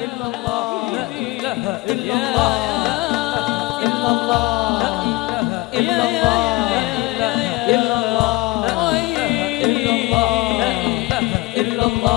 illallah, la ilaha illallah, la ilaha illallah, la ilaha illallah, la ilaha illallah, la ilaha illallah.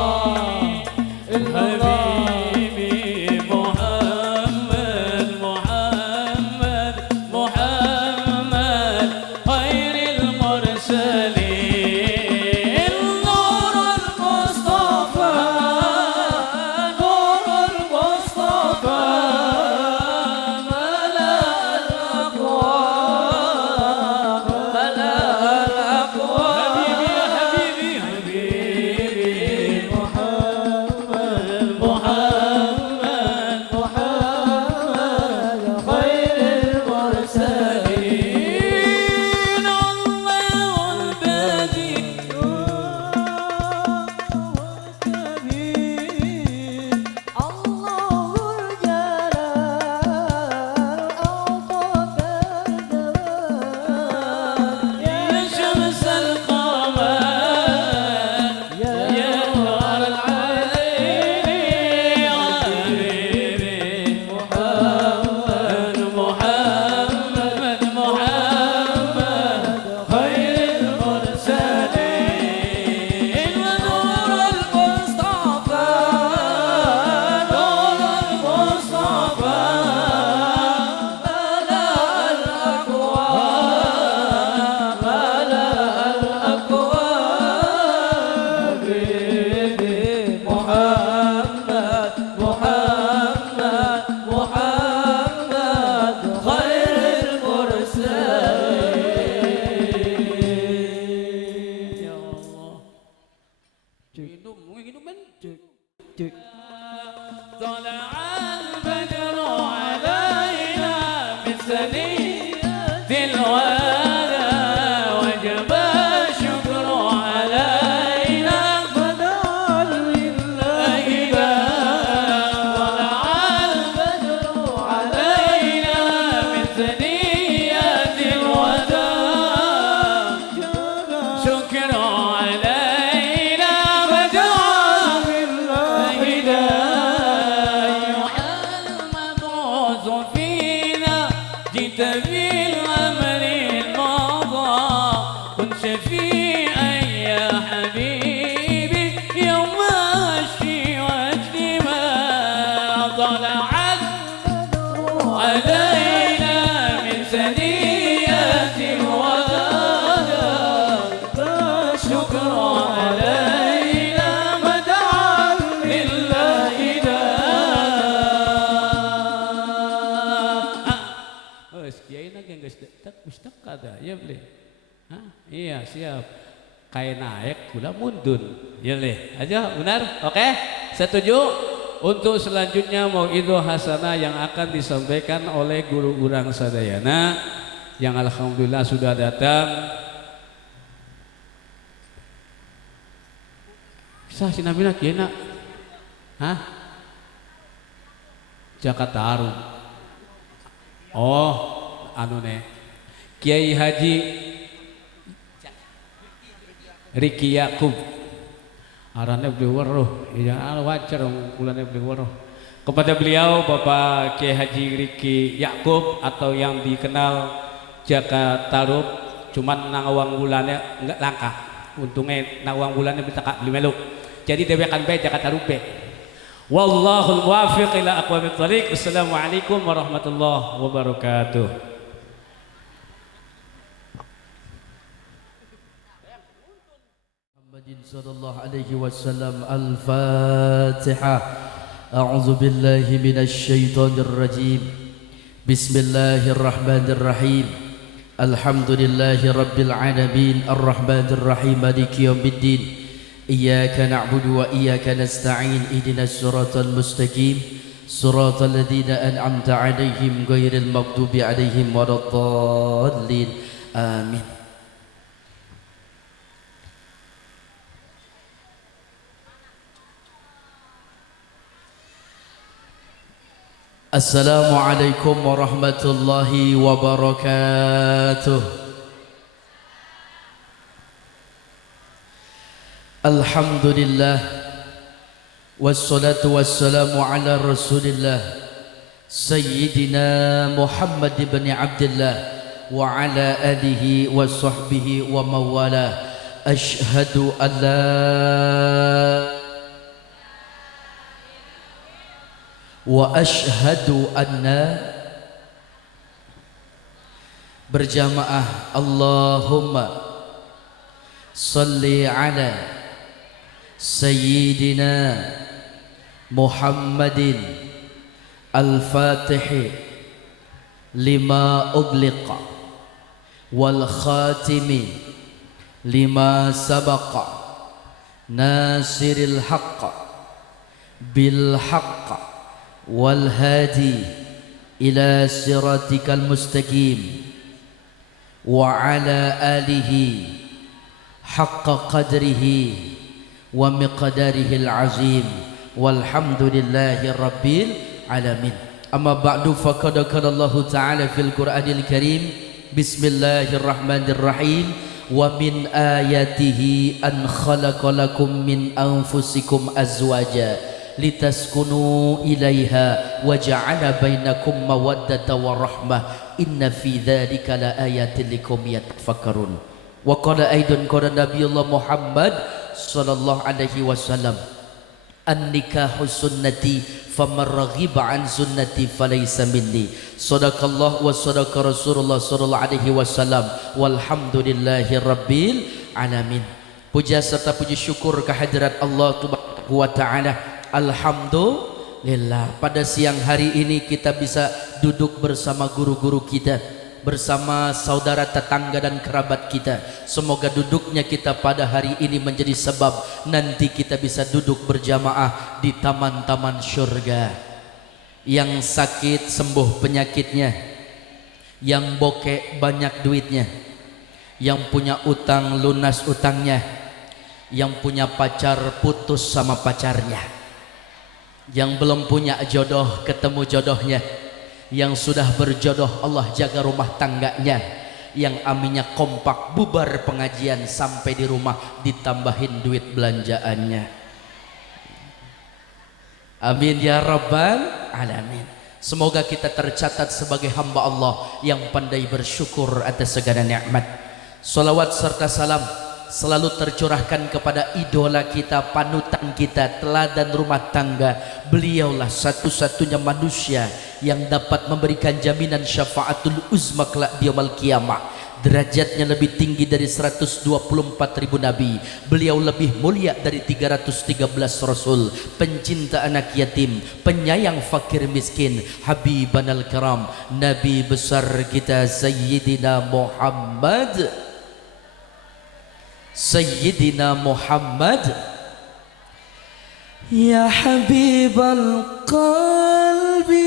Iya siap. Kayak naik gula mundun. Ya leh. Aja benar? Oke? Setuju? Untuk selanjutnya mauidhah hasanah yang akan disampaikan oleh guru urang sadayana yang alhamdulillah sudah datang. Sah si nabina kieu na? Hah? Jakarta Arum. Oh, anu ne. Kiai Haji Riki Yakub arane beli weruh ya wajar kulane beli weruh kepada beliau Bapak Kiai Haji Riki Yakub atau yang dikenal Jaka Tarub cuman nangawang bulannya enggak langka untungnya nangawang bulannya bisa kak beli melu jadi dewekan bae Jaka Tarub be wallahul muwaffiq ila aqwamit thoriq. Assalamualaikum warahmatullahi wabarakatuh. صلى الله عليه وسلم. الفاتحة. أعوذ بالله من الشيطان الرجيم. بسم الله الرحمن الرحيم. الحمد لله رب العالمين الرحمن الرحيم مالك يوم الدين. إياك نعبد وإياك نستعين اهدنا الصراط المستقيم صراط الذين أنعمت عليهم غير المغضوب عليهم ولا الضالين آمين. Assalamualaikum warahmatullahi wabarakatuh. Alhamdulillah Wassalatu wassalamu ala Rasulillah Sayyidina Muhammad ibn Abdullah wa ala alihi wa sahbihi wa mawala. Ashhadu an la wa ashhadu anna berjamaah Allahumma salli ala Sayyidina Muhammadin al-Fatih lima ugliqa wal khatimi lima sabaqa nasiril haqqa bil haqqa wal hadi ila siratikal mustaqim wa ala alihi haqqa qadrihi wa miqdarihil azim walhamdulillahi rabbil alamin. Amma ba'du, faqad qala Allah ta'ala fil Qur'anil Karim, bismillahirrahmanirrahim, wa min ayatihi an khalaqa lakum min anfusikum azwaja litaskunu ilaiha wa ja'ala bainakum mawaddata wa rahmah inna fi dzalika la ayatin liqaumin yatafakkarun. Wa qala aidan qala Nabiullah Muhammad sallallahu alaihi wasallam, an-nikahu sunnati faman raghiba an sunnati falaysa minni. Sadaqallah wa sadaqa Rasulullah sallallahu alaihi wasallam walhamdulillahi rabbil alamin. Puja serta puji syukur kehadirat Allah Subhanahu wa taala. Alhamdulillah, pada siang hari ini kita bisa duduk bersama guru-guru kita, bersama saudara tetangga dan kerabat kita. Semoga duduknya kita pada hari ini menjadi sebab nanti kita bisa duduk berjamaah di taman-taman syurga. Yang sakit sembuh penyakitnya, yang bokek banyak duitnya, yang punya utang lunas utangnya, yang punya pacar putus sama pacarnya, yang belum punya jodoh ketemu jodohnya, yang sudah berjodoh Allah jaga rumah tangganya, yang aminnya kompak bubar pengajian sampai di rumah ditambahin duit belanjaannya. Amin ya rabbal alamin. Semoga kita tercatat sebagai hamba Allah yang pandai bersyukur atas segala nikmat. Salawat serta salam selalu tercurahkan kepada idola kita, panutan kita, teladan rumah tangga. Beliaulah satu-satunya manusia yang dapat memberikan jaminan syafaatul uzma kelak di yaumul qiyamah. Derajatnya lebih tinggi dari 124.000 nabi. Beliau lebih mulia dari 313 rasul. Pencinta anak yatim, penyayang fakir miskin, habibanal karam, nabi besar kita Sayyidina Muhammad. Sayyidina Muhammad, ya habibal qalbi,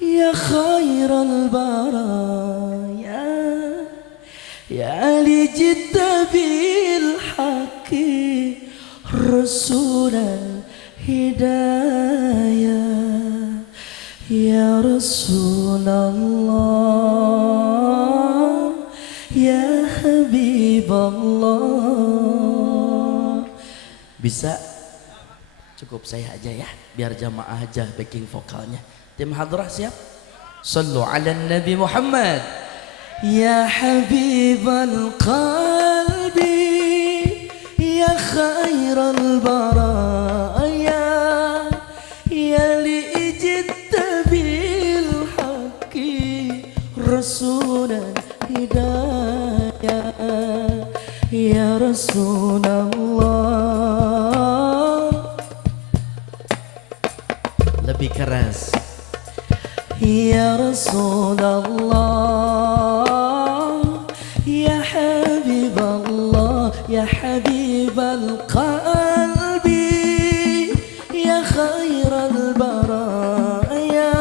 ya khairal baraya, ya li jidda bil haqqi rasulal hidayah, ya Rasulullah, ya Habiballah. Bisa? Cukup saya aja ya, biar jamaah aja backing vokalnya. Tim hadrah siap? Sallu ala Nabi Muhammad. Ya Habibal qalbi, ya khairal baraya, ya li'ijidta bil haqqi rasulan hidayah, ya Rasulullah. Lebih keras. Ya Rasulullah, ya Habiballah, ya Habibal qalbi, ya khairal baraya,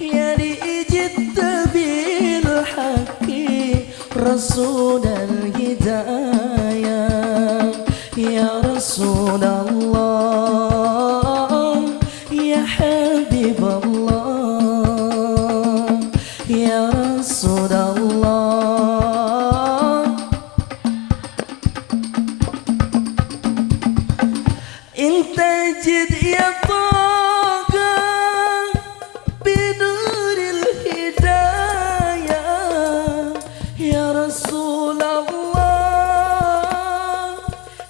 ya li'ijidta bil haqqi rasulal hidayah, ya Rasulullah, ya Habiballah, ya Rasulullah. intajid ya toga binuril hidayah ya Rasulullah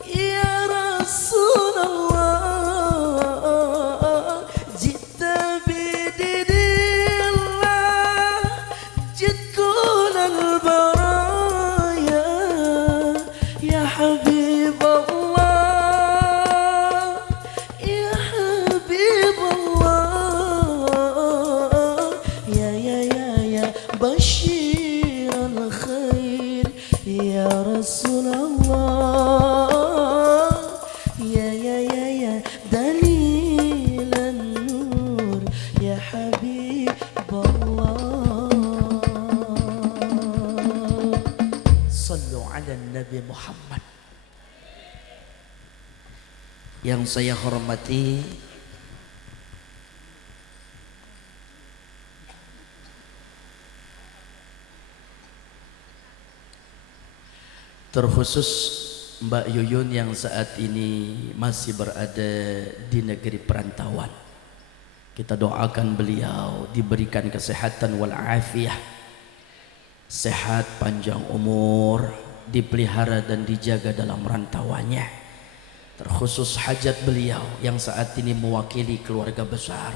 ya Rasulullah jita bididillah jidkul al-baraya ya Habibullah ya Habibullah ya Bashir al-khair ya Rasulullah ya Dalil an-nur ya Habibullah. Sallu ala Nabi Muhammad. Yang saya hormati terkhusus Mbak Yuyun yang saat ini masih berada di negeri perantauan. Kita doakan beliau diberikan kesehatan wal afiah, sehat panjang umur, dipelihara dan dijaga dalam rantauannya. Terkhusus hajat beliau yang saat ini mewakili keluarga besar,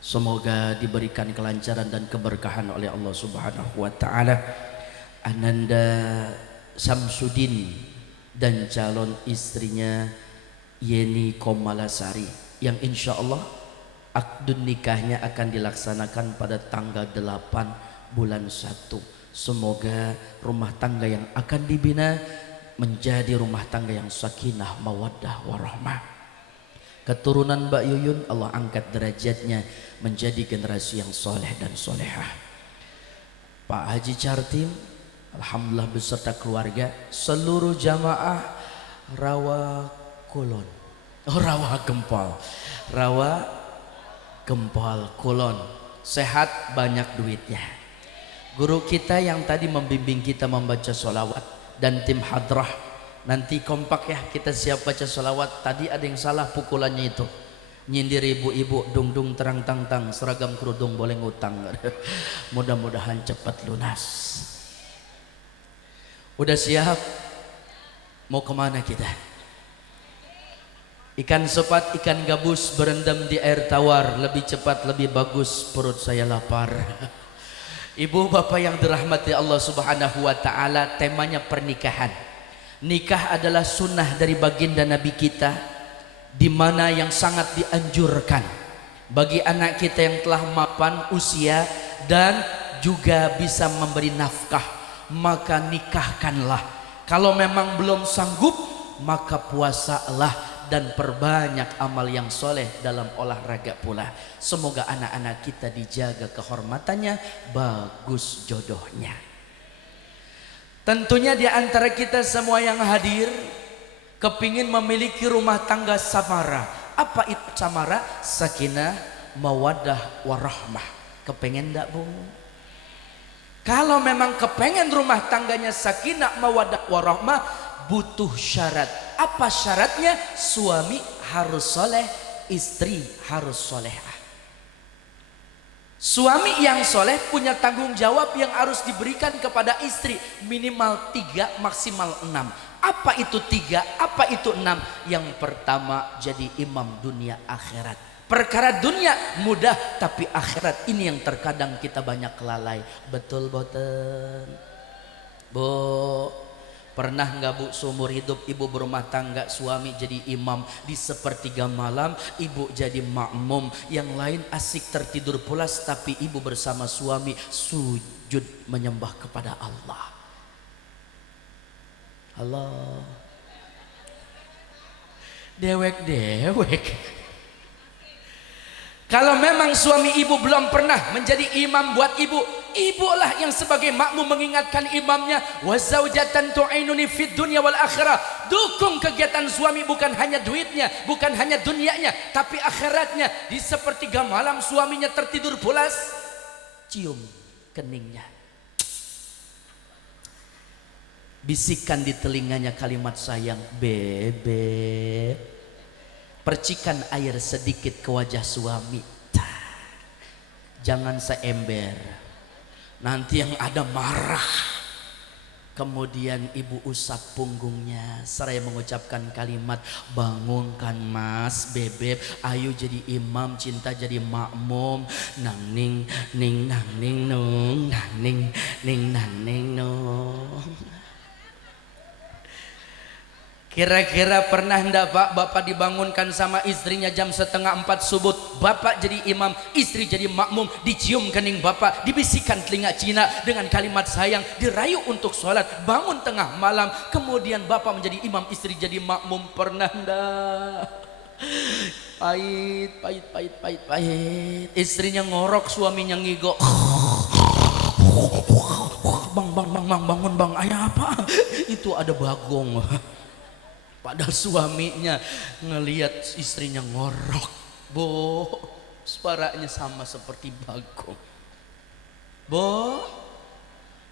semoga diberikan kelancaran dan keberkahan oleh Allah Subhanahu wa taala. Ananda Samsudin dan calon istrinya Yeni Komalasari yang insya Allah akdun nikahnya akan dilaksanakan pada tanggal 8 bulan 1. Semoga rumah tangga yang akan dibina menjadi rumah tangga yang sakinah mawaddah warahmah. Keturunan Mbak Yuyun Allah angkat derajatnya menjadi generasi yang soleh dan solehah. Pak Haji Cartim alhamdulillah beserta keluarga, seluruh jamaah Rawa Kulon, Rawa Gempol Kulon, sehat banyak duitnya. Guru kita yang tadi membimbing kita membaca sholawat dan tim hadrah, nanti kompak ya kita siap baca sholawat. Tadi ada yang salah pukulannya itu, nyindir ibu-ibu dung-dung terang-tang-tang seragam kerudung boleh ngutang. Mudah-mudahan cepat lunas. Udah siap? Mau kemana kita? Ikan sepat, ikan gabus berendam di air tawar, lebih cepat, lebih bagus, perut saya lapar. Ibu bapak yang dirahmati Allah Subhanahu wa taala, temanya pernikahan. Nikah adalah sunnah dari baginda Nabi kita, di mana yang sangat dianjurkan bagi anak kita yang telah mapan usia dan juga bisa memberi nafkah, maka nikahkanlah. Kalau memang belum sanggup, maka puasalah dan perbanyak amal yang soleh dalam olahraga pula. Semoga anak-anak kita dijaga kehormatannya, bagus jodohnya. Tentunya di antara kita semua yang hadir kepingin memiliki rumah tangga samara. Apa itu samara? Sakinah, mawaddah, warahmah. Kepengen enggak, Bu? Kalau memang kepengen rumah tangganya sakinah, mawaddah, warahmah, butuh syarat. Apa syaratnya? Suami harus soleh, istri harus solehah. Suami yang soleh punya tanggung jawab yang harus diberikan kepada istri, minimal 3, maksimal 6. Apa itu 3? Apa itu 6? Yang pertama, jadi imam dunia akhirat. Perkara dunia mudah, tapi akhirat ini yang terkadang kita banyak lalai. Betul boten? Bu, pernah nggak Bu seumur hidup ibu berumah tangga, suami jadi imam, di sepertiga malam ibu jadi makmum, yang lain asik tertidur pulas, tapi ibu bersama suami sujud menyembah kepada Allah. Allah, dewek. Kalau memang suami ibu belum pernah menjadi imam buat ibu, ibulah yang sebagai makmum mengingatkan imamnya. Wa zaujatan tu'inuni fid dunya wal akhirah. Dukung kegiatan suami, bukan hanya duitnya, bukan hanya dunianya, tapi akhiratnya. Di sepertiga malam suaminya tertidur pulas, cium keningnya, bisikkan di telinganya kalimat sayang, bebek, percikan air sedikit ke wajah suami. Jangan seember, nanti yang ada marah. Kemudian ibu usap punggungnya seraya mengucapkan kalimat, bangunkan mas bebek, ayo jadi imam, cinta jadi makmum. Nang ning ning nang ning nung, nang ning ning nang ning nung. Kira-kira pernah ndak pak bapak dibangunkan sama istrinya jam 3:30 subuh, bapak jadi imam, istri jadi makmum, dicium kening bapak, dibisikkan telinga Cina dengan kalimat sayang, dirayu untuk sholat, bangun tengah malam, kemudian bapak menjadi imam, istri jadi makmum. Pernah ndak? Pahit. Istrinya ngorok, suaminya ngigo. Bang, bangun bang, ayah apa? Itu ada bagong. Padahal suaminya ngelihat istrinya ngorok. Bo, suaranya sama seperti bagong. Bo,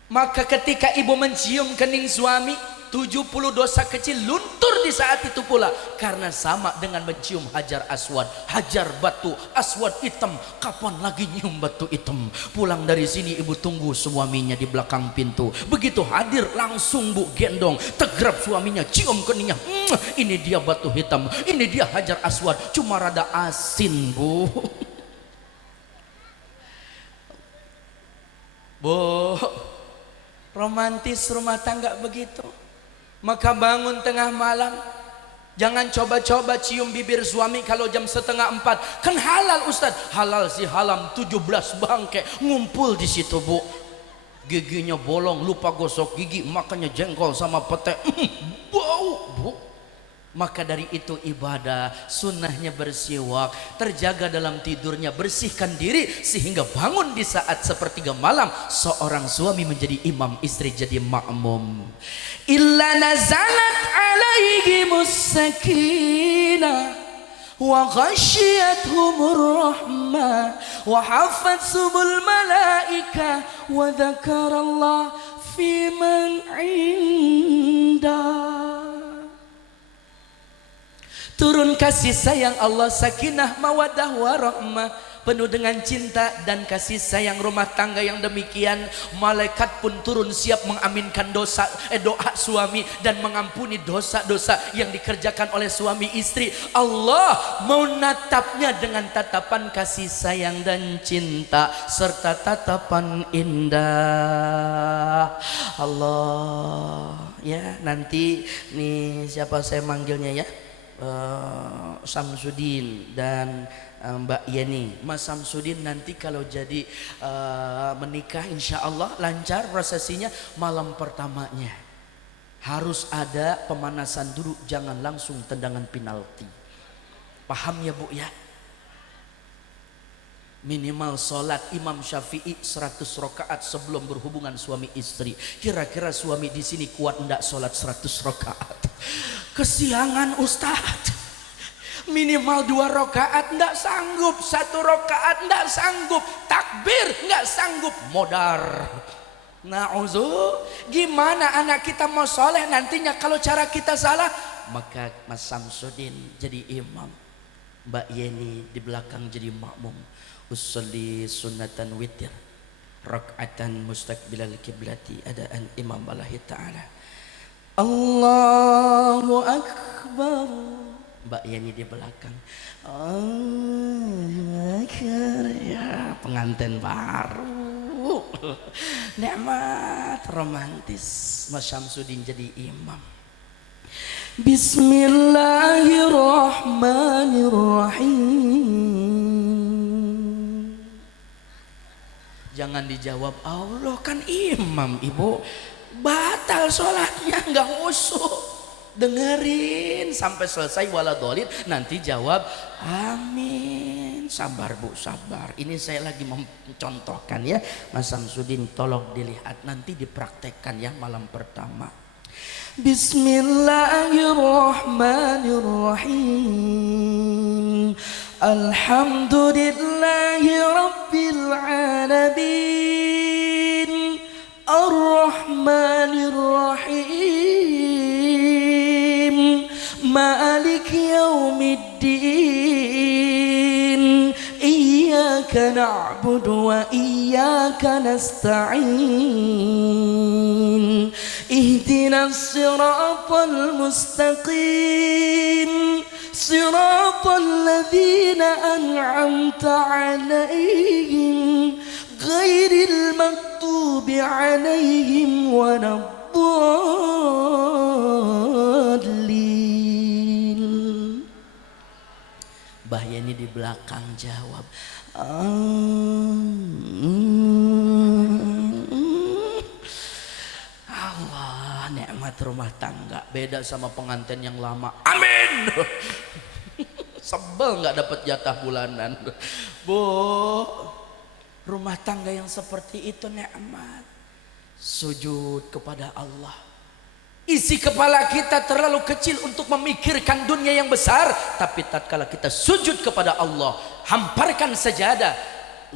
maka ketika ibu mencium kening suami, 70 dosa kecil luntur di saat itu pula, karena sama dengan mencium hajar aswad, hajar batu aswad hitam. Kapan lagi nyium batu hitam? Pulang dari sini ibu tunggu suaminya di belakang pintu. Begitu hadir langsung bu gendong, tegrap suaminya, cium keningnya. Ini dia batu hitam, ini dia hajar aswad, cuma rada asin bu. Bu, romantis rumah tangga begitu. Maka bangun tengah malam, jangan coba-coba cium bibir suami kalau jam 3:30. Kan halal Ustaz. Halal sih halam, 17 bangke ngumpul di situ bu. Giginya bolong, lupa gosok gigi, makannya jengkol sama pete. Bau bu. Maka dari itu ibadah, sunnahnya bersiwak, terjaga dalam tidurnya, bersihkan diri sehingga bangun di saat sepertiga malam seorang suami menjadi imam, istri jadi makmum. Illa nazalat alaihimus sakinah wa ghasyiyatuhumur rahmah wa hafathumul malaika wa dzakarallah fi man indah. Turun kasih sayang Allah, sakinah mawaddah warahmah, penuh dengan cinta dan kasih sayang rumah tangga yang demikian. Malaikat pun turun siap mengaminkan doa suami dan mengampuni dosa-dosa yang dikerjakan oleh suami istri. Allah mau natapnya dengan tatapan kasih sayang dan cinta serta tatapan indah. Allah ya, nanti nih siapa saya manggilnya ya, Samsudin dan Mbak Yeni. Mas Samsudin nanti kalau jadi menikah insya Allah lancar prosesinya, malam pertamanya harus ada pemanasan dulu, jangan langsung tendangan penalti. Paham ya bu ya? Minimal sholat Imam Syafi'i 100 rakaat sebelum berhubungan suami istri. Kira-kira suami di sini kuat enggak sholat 100 rakaat? Kesiangan Ustadz. Minimal 2 rakaat enggak sanggup, 1 rakaat enggak sanggup, takbir enggak sanggup, modar. Na'udzu, gimana anak kita mau soleh nantinya kalau cara kita salah? Maka Mas Samsudin jadi imam, Mbak Yeni di belakang jadi makmum. Usolli sunnatan witir rak'atan mustaqbilal kiblati adaan imam Allahi ta'ala. Allahu Akbar, Mbak Yani di belakang. Allahu Akbar, ya pengantin baru. Nikmat romantis. Mas Syamsuddin jadi imam. Bismillahirrahmanirrahim. Jangan dijawab Allah kan imam ibu, batal sholatnya, nggak khusyuk. Dengerin sampai selesai waladolin, nanti jawab amin. Sabar bu, sabar. Ini saya lagi mencontohkan ya, Mas Samsudin tolong dilihat, nanti dipraktekkan ya malam pertama. Bismillahirrahmanirrahim. Alhamdulillahi rabbil alamin. Ar-Rahmanir-Rahim. Malik yaumiddin. الدين إياك نعبد وإياك نستعين اهدنا الصراط المستقيم صراط الذين أنعمت عليهم غير المغضوب عليهم ولا الضالين. Mbah Yeni di belakang jawab, Allah, nikmat rumah tangga beda sama pengantin yang lama. Amin. Sebel nggak dapat jatah bulanan. Bu, rumah tangga yang seperti itu nikmat. Sujud kepada Allah. Isi kepala kita terlalu kecil untuk memikirkan dunia yang besar, tapi tatkala kita sujud kepada Allah, hamparkan sajadah,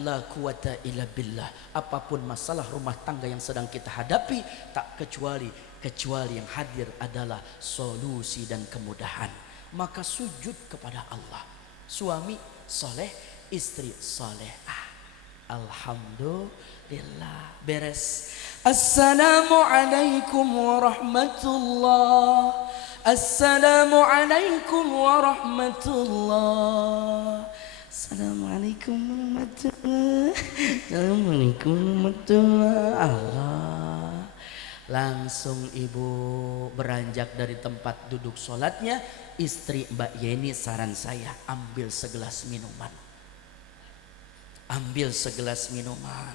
la quwata illa billah. Apapun masalah rumah tangga yang sedang kita hadapi, tak kecuali yang hadir adalah solusi dan kemudahan. Maka sujud kepada Allah. Suami soleh, istri solehah. Alhamdulillah. Beres. Assalamualaikum warahmatullah. Assalamualaikum warahmatullah. Assalamualaikum warahmatullah. Assalamualaikum warahmatullah. Allah. Langsung ibu beranjak dari tempat duduk sholatnya. Istri Mbak Yeni, saran saya, ambil segelas minuman. Ambil segelas minuman.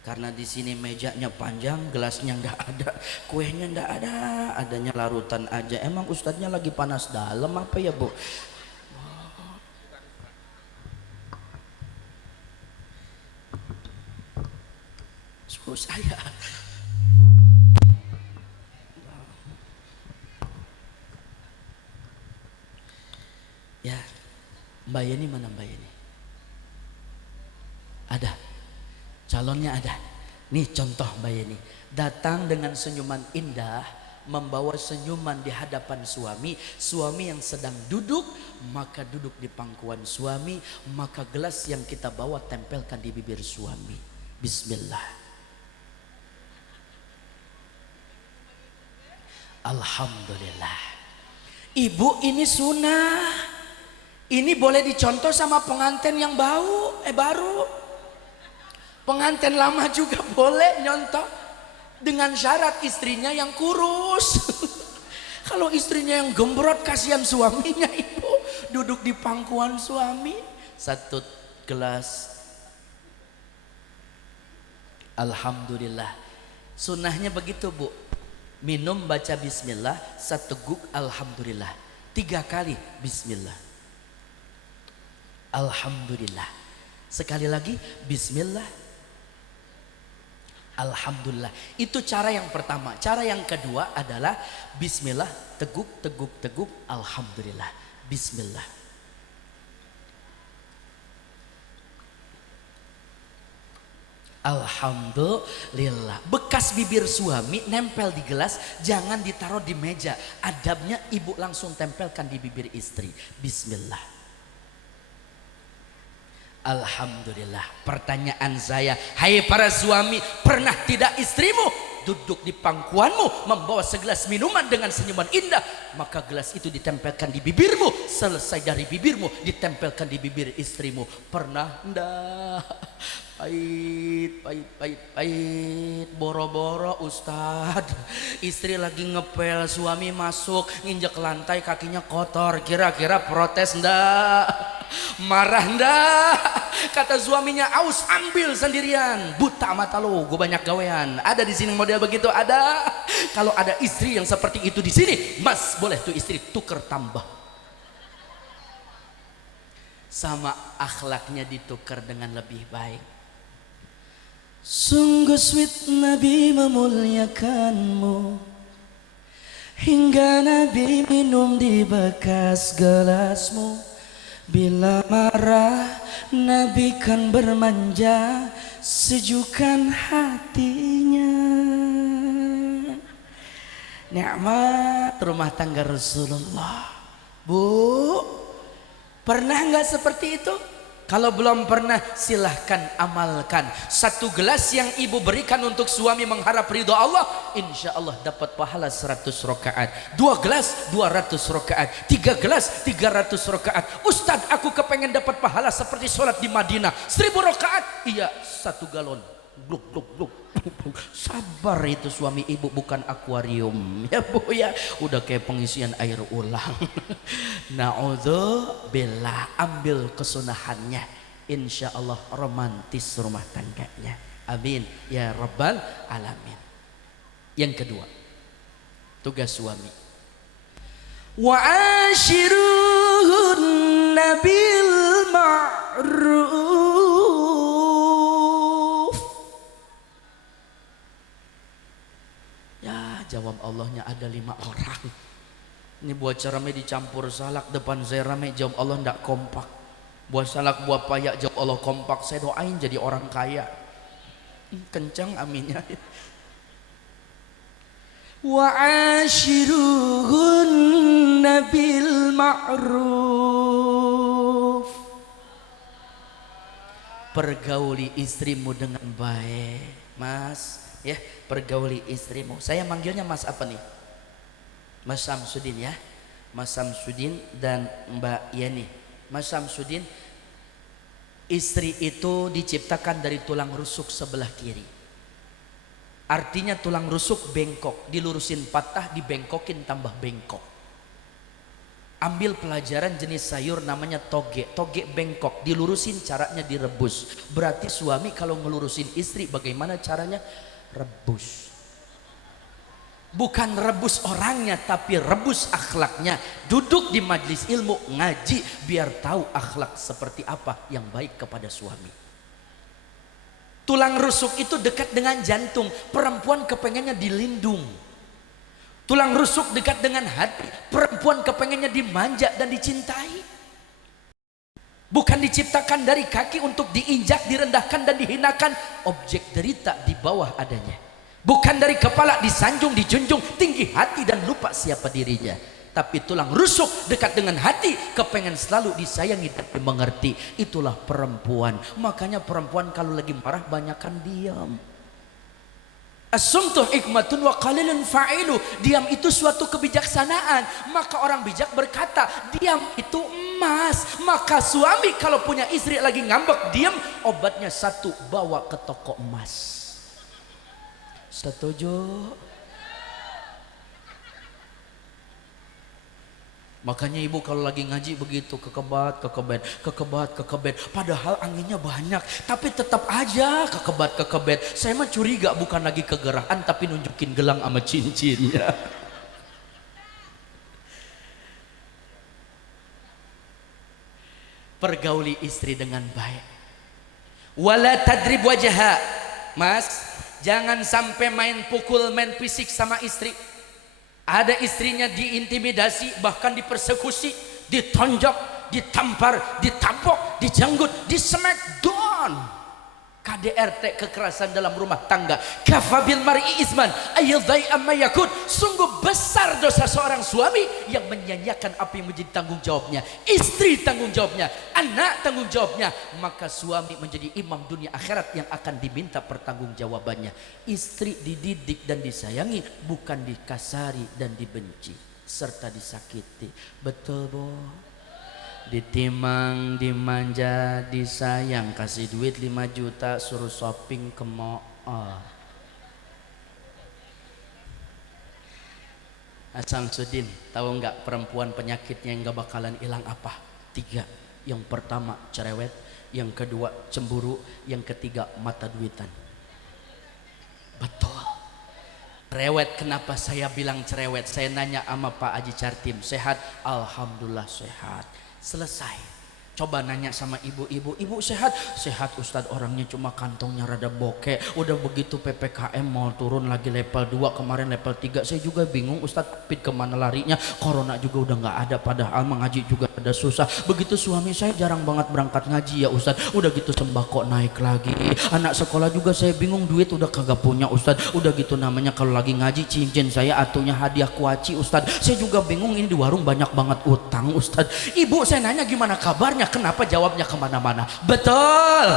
Karena di sini mejanya panjang, gelasnya nggak ada, kuenya nggak ada, adanya larutan aja. Emang ustadznya lagi panas dalam apa ya bu? Suruh saya. Ya, Mbak Yeni mana Mbak Yeni? Ada. Calonnya ada. Nih contoh Mbak Yeni, datang dengan senyuman indah, membawa senyuman di hadapan suami. Suami yang sedang duduk, maka duduk di pangkuan suami, maka gelas yang kita bawa tempelkan di bibir suami. Bismillah. Alhamdulillah. Ibu, ini sunnah. Ini boleh dicontoh sama pengantin yang baru. Pengantin lama juga boleh nyontoh, dengan syarat istrinya yang kurus. Kalau istrinya yang gembrot, kasihan suaminya ibu, duduk di pangkuan suami. Satu gelas. Alhamdulillah. Sunnahnya begitu bu, minum baca bismillah, satu guk alhamdulillah, 3 kali bismillah, alhamdulillah, sekali lagi bismillah, alhamdulillah. Itu cara yang pertama. Cara yang kedua adalah bismillah, teguk, teguk, teguk, alhamdulillah, bismillah. Alhamdulillah. Bekas bibir suami nempel di gelas, jangan ditaruh di meja. Adabnya ibu langsung tempelkan di bibir istri. Bismillah. Alhamdulillah. Pertanyaan saya, hai para suami, pernah tidak istrimu duduk di pangkuanmu membawa segelas minuman dengan senyuman indah, maka gelas itu ditempelkan di bibirmu, selesai dari bibirmu ditempelkan di bibir istrimu? Pernah enggak? Pahit, boro-boro Ustad, istri lagi ngepel, suami masuk nginjek lantai, kakinya kotor, kira-kira protes ndak? Marah ndak? Kata suaminya, aus ambil sendirian, buta mata lo, gue banyak gawean. Ada di sini model begitu? Ada. Kalau ada istri yang seperti itu di sini, mas boleh tuh istri tuker tambah, sama akhlaknya ditukar dengan lebih baik. Sungguh sweet Nabi memuliakanmu, hingga Nabi minum di bekas gelasmu. Bila marah Nabi kan bermanja, sejukkan hatinya. Nikmat rumah tangga Rasulullah. Bu, Pernah nggak seperti itu? Kalau belum pernah, silahkan amalkan. 1 gelas yang ibu berikan untuk suami mengharap ridho Allah, insya Allah dapat pahala 100 rakaat. 2 gelas 200 rakaat. 3 gelas 300 rakaat. Ustadz, aku kepengen dapat pahala seperti sholat di Madinah 1000 rakaat. Iya, 1 galon. Gluk, gluk, gluk. Sabar, itu suami ibu bukan akuarium ya bu ya, udah kayak pengisian air ulang. Na'udzubillah, ambil kesunahannya, insya Allah romantis rumah tangganya, amin ya rabbal alamin. Yang kedua, tugas suami, wa ashiruhunna bil ma'ruf. Jawab Allahnya ada 5 orang. Ini buat ceramah dicampur salak, depan saya ramai, jawab Allah ndak kompak. Buat salak, buat payak, jawab Allah kompak. Saya doain jadi orang kaya. Kencang aminnya. Wa ashiruhunna bil ma'ruf. Pergauli istrimu dengan baik, Mas. Ya, pergauli istrimu. Saya manggilnya Mas apa nih? Mas Samsudin ya. Mas Samsudin dan Mbak Yani. Mas Samsudin, istri itu diciptakan dari tulang rusuk sebelah kiri. Artinya tulang rusuk bengkok, dilurusin patah, dibengkokin tambah bengkok. Ambil pelajaran jenis sayur namanya toge. Toge bengkok, dilurusin, caranya direbus. Berarti suami kalau ngelurusin istri bagaimana caranya? Rebus. Bukan rebus orangnya, tapi rebus akhlaknya. Duduk di majlis ilmu, ngaji, biar tahu akhlak seperti apa yang baik kepada suami. Tulang rusuk itu dekat dengan jantung. Perempuan kepengennya dilindung. Tulang rusuk dekat dengan hati. Perempuan kepengennya dimanja dan dicintai. Bukan diciptakan dari kaki untuk diinjak, direndahkan dan dihinakan. Objek derita di bawah adanya. Bukan dari kepala disanjung, dijunjung, tinggi hati dan lupa siapa dirinya. Tapi tulang rusuk dekat dengan hati, kepengen selalu disayangi dan dimengerti. Itulah perempuan. Makanya perempuan kalau lagi marah banyakan diam. As-sumtu hikmatun wa qalilun fa'ilu. Diam itu suatu kebijaksanaan. Maka orang bijak berkata, diam itu emas. Maka suami kalau punya istri lagi ngambek, diam, obatnya 1, bawa ke toko emas. Setuju? Makanya ibu kalau lagi ngaji begitu, kekebat, kekebet, kekebat, kekebet. Padahal anginnya banyak, tapi tetap aja kekebat, kekebet. Saya mah curiga bukan lagi kegerahan, tapi nunjukin gelang sama cincinnya. Pergauli istri dengan baik. Wala tadrib wajha. Mas, jangan sampai main pukul, main fisik sama istri. Ada istrinya diintimidasi, bahkan dipersekusi, ditonjok, ditampar, ditapok, dijanggut, di smackdown. KDRT, kekerasan dalam rumah tangga. Kafabil mar'i isman ayyadai amma yakun. Sungguh besar dosa seorang suami yang menyanyiakan apa yang menjadi tanggung jawabnya. Istri tanggung jawabnya, anak tanggung jawabnya. Maka suami menjadi imam dunia akhirat yang akan diminta pertanggungjawabannya. Istri dididik dan disayangi, bukan dikasari dan dibenci serta disakiti. Betul, Bu? Ditimang, dimanja, disayang, kasih duit 5 juta, suruh shopping ke mall. Samsudin, tahu nggak perempuan penyakitnya yang nggak bakalan hilang apa? 3. Yang pertama cerewet, yang kedua cemburu, yang ketiga mata duitan. Betul. Cerewet, kenapa saya bilang cerewet? Saya nanya sama Pak Haji Cartim, sehat? Alhamdulillah sehat. Selesai. Coba nanya sama ibu-ibu, ibu sehat? Sehat Ustadz, orangnya cuma kantongnya rada bokeh. Udah begitu PPKM mau turun lagi level 2, kemarin level 3. Saya juga bingung Ustadz, Covid kemana larinya. Corona juga udah nggak ada, padahal mengaji juga ada susah. Begitu suami saya jarang banget berangkat ngaji ya Ustadz. Udah gitu sembako naik lagi. Anak sekolah juga saya bingung, duit udah kagak punya Ustadz. Udah gitu namanya kalau lagi ngaji cincin saya atunya hadiah kuaci Ustadz. Saya juga bingung, ini di warung banyak banget utang Ustadz. Ibu saya nanya gimana kabarnya? Kenapa jawabnya kemana-mana? Betul.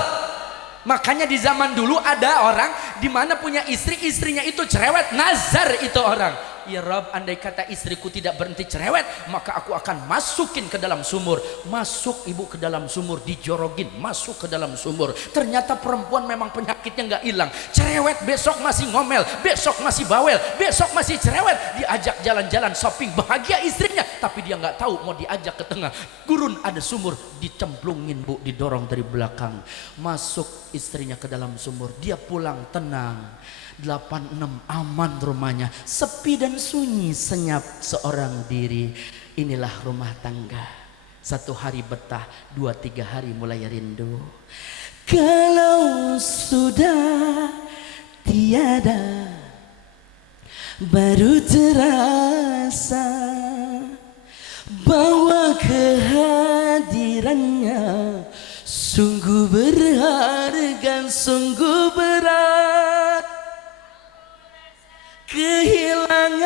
Makanya di zaman dulu ada orang di mana punya istri, istrinya itu cerewet, nazar itu orang. Ya Rob, andai kata istriku tidak berhenti cerewet, maka aku akan masukin ke dalam sumur. Masuk ibu ke dalam sumur, dijorogin, masuk ke dalam sumur. Ternyata perempuan memang penyakitnya nggak hilang. Cerewet, besok masih ngomel, besok masih bawel, besok masih cerewet. Diajak jalan-jalan shopping, bahagia istrinya, tapi dia nggak tahu mau diajak ke tengah gurun ada sumur, dicemplungin bu, didorong dari belakang. Masuk istrinya ke dalam sumur, dia pulang tenang. 86 aman rumahnya, sepi dan sunyi, senyap seorang diri. Inilah rumah tangga. 1 hari betah, 2-3 hari mulai rindu. Kalau sudah tiada, baru terasa bahwa kehadirannya sungguh berharga, sungguh berat. Kehilangan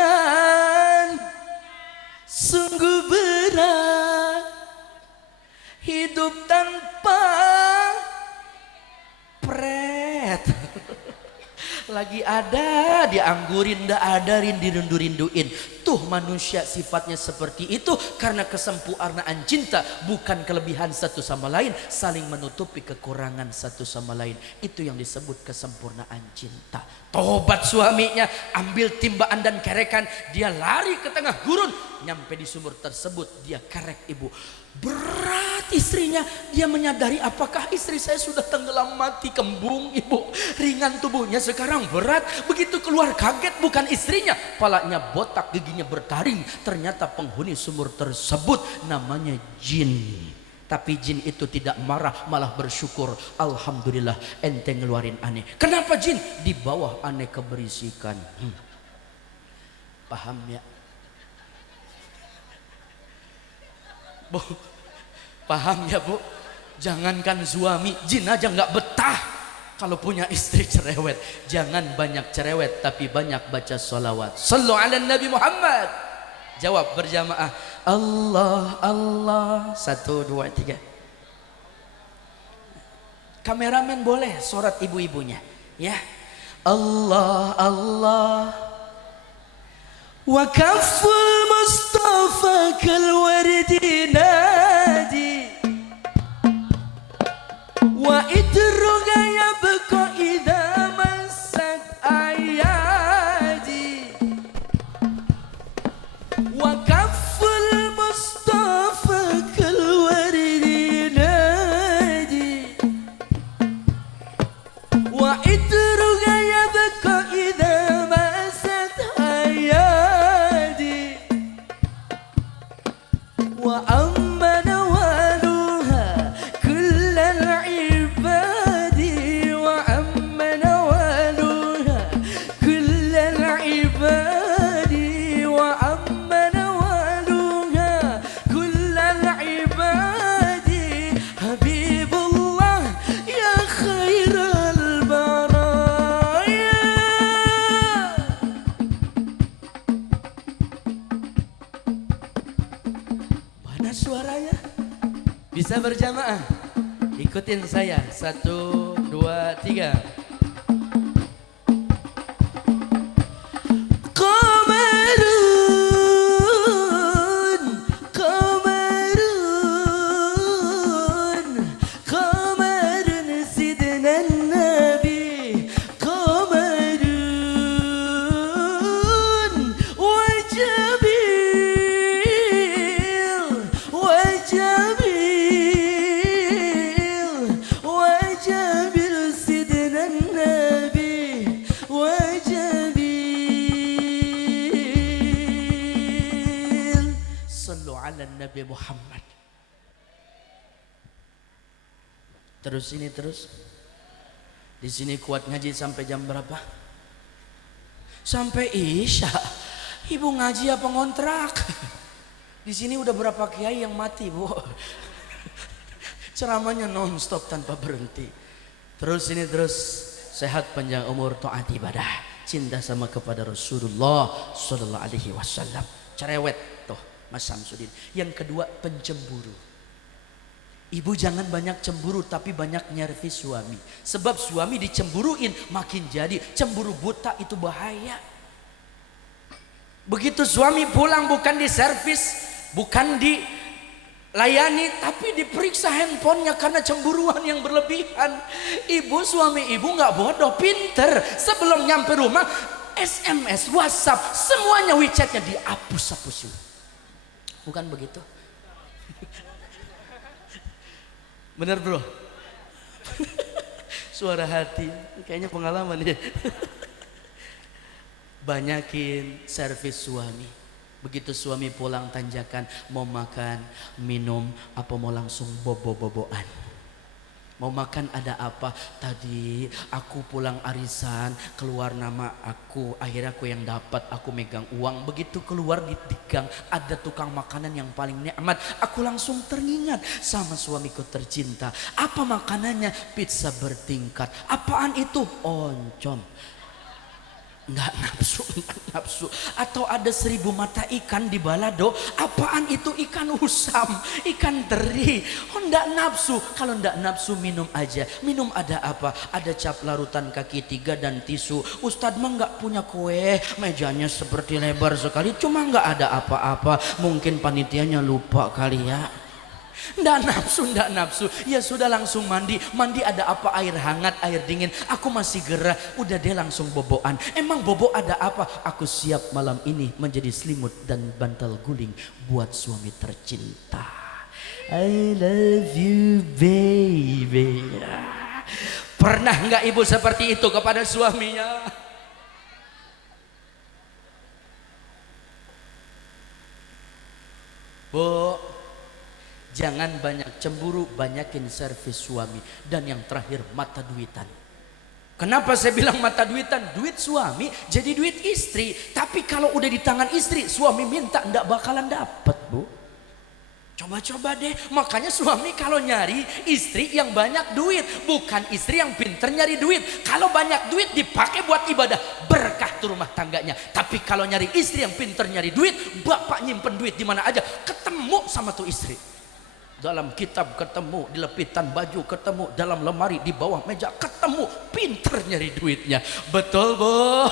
sungguh berat, hidup tanpa pret. Lagi ada dianggurin, ndak ada rindu-rinduin. Tuh manusia sifatnya seperti itu karena kesempurnaan cinta, bukan kelebihan satu sama lain, saling menutupi kekurangan satu sama lain. Itu yang disebut kesempurnaan cinta. Tobat suaminya, ambil timbaan dan kerekan, dia lari ke tengah gurun, nyampe di sumur tersebut, dia kerek ibu. Berat istrinya, dia menyadari apakah istri saya sudah tenggelam mati, kembung ibu, ringan tubuhnya sekarang berat. Begitu keluar kaget, bukan istrinya, palanya botak, giginya bertaring. Ternyata penghuni sumur tersebut namanya jin. Tapi jin itu tidak marah, malah bersyukur. Alhamdulillah ente ngeluarin aneh. Kenapa jin? Di bawah aneh keberisikan. Paham ya? Bu, paham ya bu? Jangankan suami, jin aja nggak betah kalau punya istri cerewet. Jangan banyak cerewet, tapi banyak baca sholawat. Sallu ala Nabi Muhammad. Jawab berjamaah, Allah Allah. 1, 2, 3. Kameramen boleh sorat ibu-ibunya ya. Allah Allah. Wa kaful Mustafa kal wardi nadi, wa idruga yabqa idha masat ayadi. Wa kaful Mustafa kal wardi nadi, wa idruga yabqa idha masat ayadi. Wa amma nawaluha kullal ibadi, wa amma nawaluha kullal ibadi, wa amma nawaluha kullal ibadi. Habibullah ya khairal baraya. Mana suaranya? Bisa berjamaah? Ikutin saya. 1, 2, 3. Qamarun, qamarun, qamarun sidna Nabi. Qamarun wajabil, wajabil, wajabil sidna Nabi, wajabil. Sallu ala Nabi Muhammad. Terus ini terus. Di sini kuat ngaji sampai jam berapa? Sampai Isya. Ibu ngaji apa ngontrak? Di sini udah berapa kiai yang mati, Bu? Ceramahnya non-stop tanpa berhenti. Terus ini terus, sehat panjang umur, taat ibadah, cinta sama kepada Rasulullah sallallahu alaihi wasallam. Cerewet tuh Mas Samsudin. Yang kedua, pencemburu. Ibu jangan banyak cemburu tapi banyak nyervis suami. Sebab suami dicemburuin makin jadi. Cemburu buta itu bahaya. Begitu suami pulang bukan diservis, bukan dilayani, tapi diperiksa handphonenya karena cemburuan yang berlebihan. Ibu, suami ibu nggak bodoh, pinter. Sebelum nyampe rumah, SMS, WhatsApp, semuanya WeChatnya dihapus-hapusin. Bukan begitu? Bener bro? Suara hati, kayaknya pengalaman ya. Banyakin servis suami. Begitu suami pulang tanjakan, mau makan, minum, apa mau langsung bobo-boboan. Mau makan ada apa? Tadi aku pulang arisan, keluar nama aku, akhirnya aku yang dapat, aku megang uang. Begitu keluar di gang ada tukang makanan yang paling nikmat, aku langsung teringat sama suamiku tercinta. Apa makanannya? Pizza bertingkat. Apaan itu? Oncom. Nggak nafsu. Atau ada 1000 mata ikan di balado. Apaan itu? Ikan usam, ikan teri. Oh, nggak nafsu. Kalau nggak nafsu minum aja. Minum ada apa? Ada cap larutan kaki 3 dan tisu. Ustadz mah nggak punya kue, mejanya seperti lebar sekali, cuma nggak ada apa-apa. Mungkin panitianya lupa kali ya. Nggak nafsu. Ya sudah langsung mandi. Mandi ada apa? Air hangat, air dingin. Aku masih gerah. Udah deh langsung boboan. Emang bobo ada apa? Aku siap malam ini menjadi selimut dan bantal guling buat suami tercinta. I love you baby. Pernah nggak ibu seperti itu kepada suaminya? Bu, jangan banyak cemburu, banyakin servis suami. Dan yang terakhir, mata duitan. Kenapa saya bilang mata duitan? Duit suami jadi duit istri. Tapi kalau udah di tangan istri, suami minta ndak bakalan dapet, Bu. Coba-coba deh. Makanya suami kalau nyari istri yang banyak duit, bukan istri yang pinter nyari duit. Kalau banyak duit dipakai buat ibadah, berkah tuh rumah tangganya. Tapi kalau nyari istri yang pinter nyari duit, bapak nyimpen duit di mana aja, ketemu sama tuh istri. Dalam kitab ketemu, di lepitan baju ketemu, dalam lemari, di bawah meja ketemu. Pinter nyari duitnya. Betul, Bu?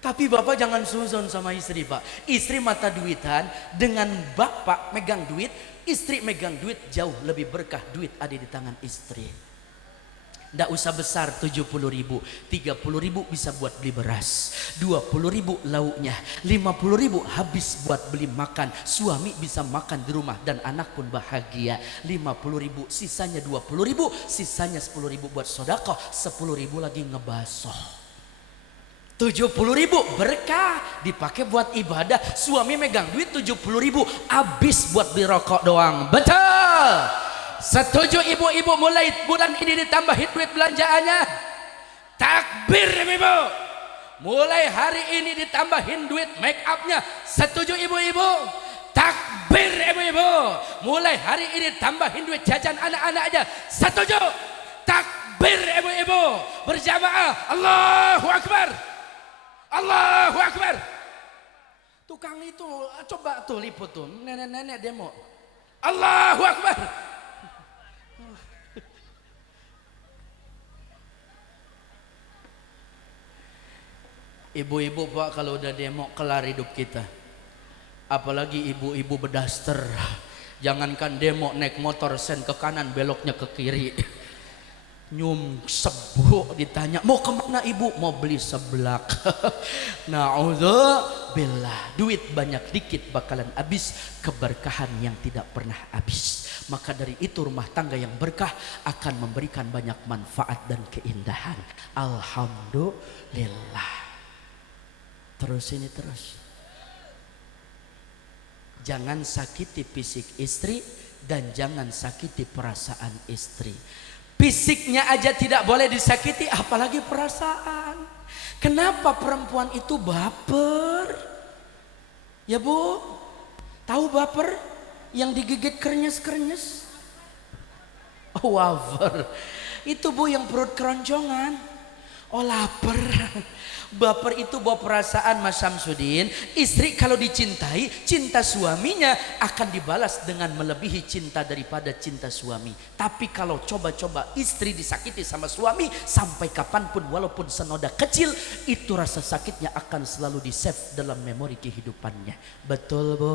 Tapi bapak jangan suzon sama istri, Pak. Istri mata duitan, dengan bapak megang duit, istri megang duit, jauh lebih berkah. Duit ada di tangan istri. Nggak usah besar, 70.000, 30.000 bisa buat beli beras, 20.000 lauknya, 50.000 habis buat beli makan. Suami bisa makan di rumah dan anak pun bahagia. 50.000, sisanya 20.000, sisanya 10.000 buat sedekah, 10.000 lagi ngebasoh. 70.000 berkah dipakai buat ibadah. Suami megang duit 70.000 habis buat beli rokok doang. Betul? Setuju ibu-ibu? Mulai bulan ini ditambahin duit belanjaannya. Takbir ibu. Mulai hari ini ditambahin duit make upnya. Setuju ibu-ibu? Takbir ibu-ibu. Mulai hari ini tambahin duit jajan anak-anak aja. Setuju? Takbir ibu-ibu. Berjamaah. Allahu Akbar. Allahu Akbar. Tukang itu coba tuh liput tuh, nenek-nenek demo. Allahu Akbar. Ibu-ibu, Pak, kalau udah demo kelar hidup kita. Apalagi ibu-ibu bedaster. Jangankan demo naik motor sen ke kanan beloknya ke kiri. Nyungsep, ditanya mau kemana ibu? Mau beli seblak. Na'udzubillah. Duit banyak dikit bakalan habis, keberkahan yang tidak pernah habis. Maka dari itu rumah tangga yang berkah akan memberikan banyak manfaat dan keindahan. Alhamdulillah. Terus ini terus. Jangan sakiti fisik istri dan jangan sakiti perasaan istri. Fisiknya aja tidak boleh disakiti, apalagi perasaan. Kenapa perempuan itu baper? Ya Bu, tahu baper? Yang digigit krenyes-krenyes? Oh, wafer. Itu Bu yang perut keroncongan. Oh, lapar. Baper itu bawa perasaan, Mas Samsudin. Istri kalau dicintai, cinta suaminya akan dibalas dengan melebihi cinta daripada cinta suami. Tapi kalau coba-coba istri disakiti sama suami, sampai kapanpun walaupun senoda kecil, itu rasa sakitnya akan selalu di save dalam memori kehidupannya. Betul Bu?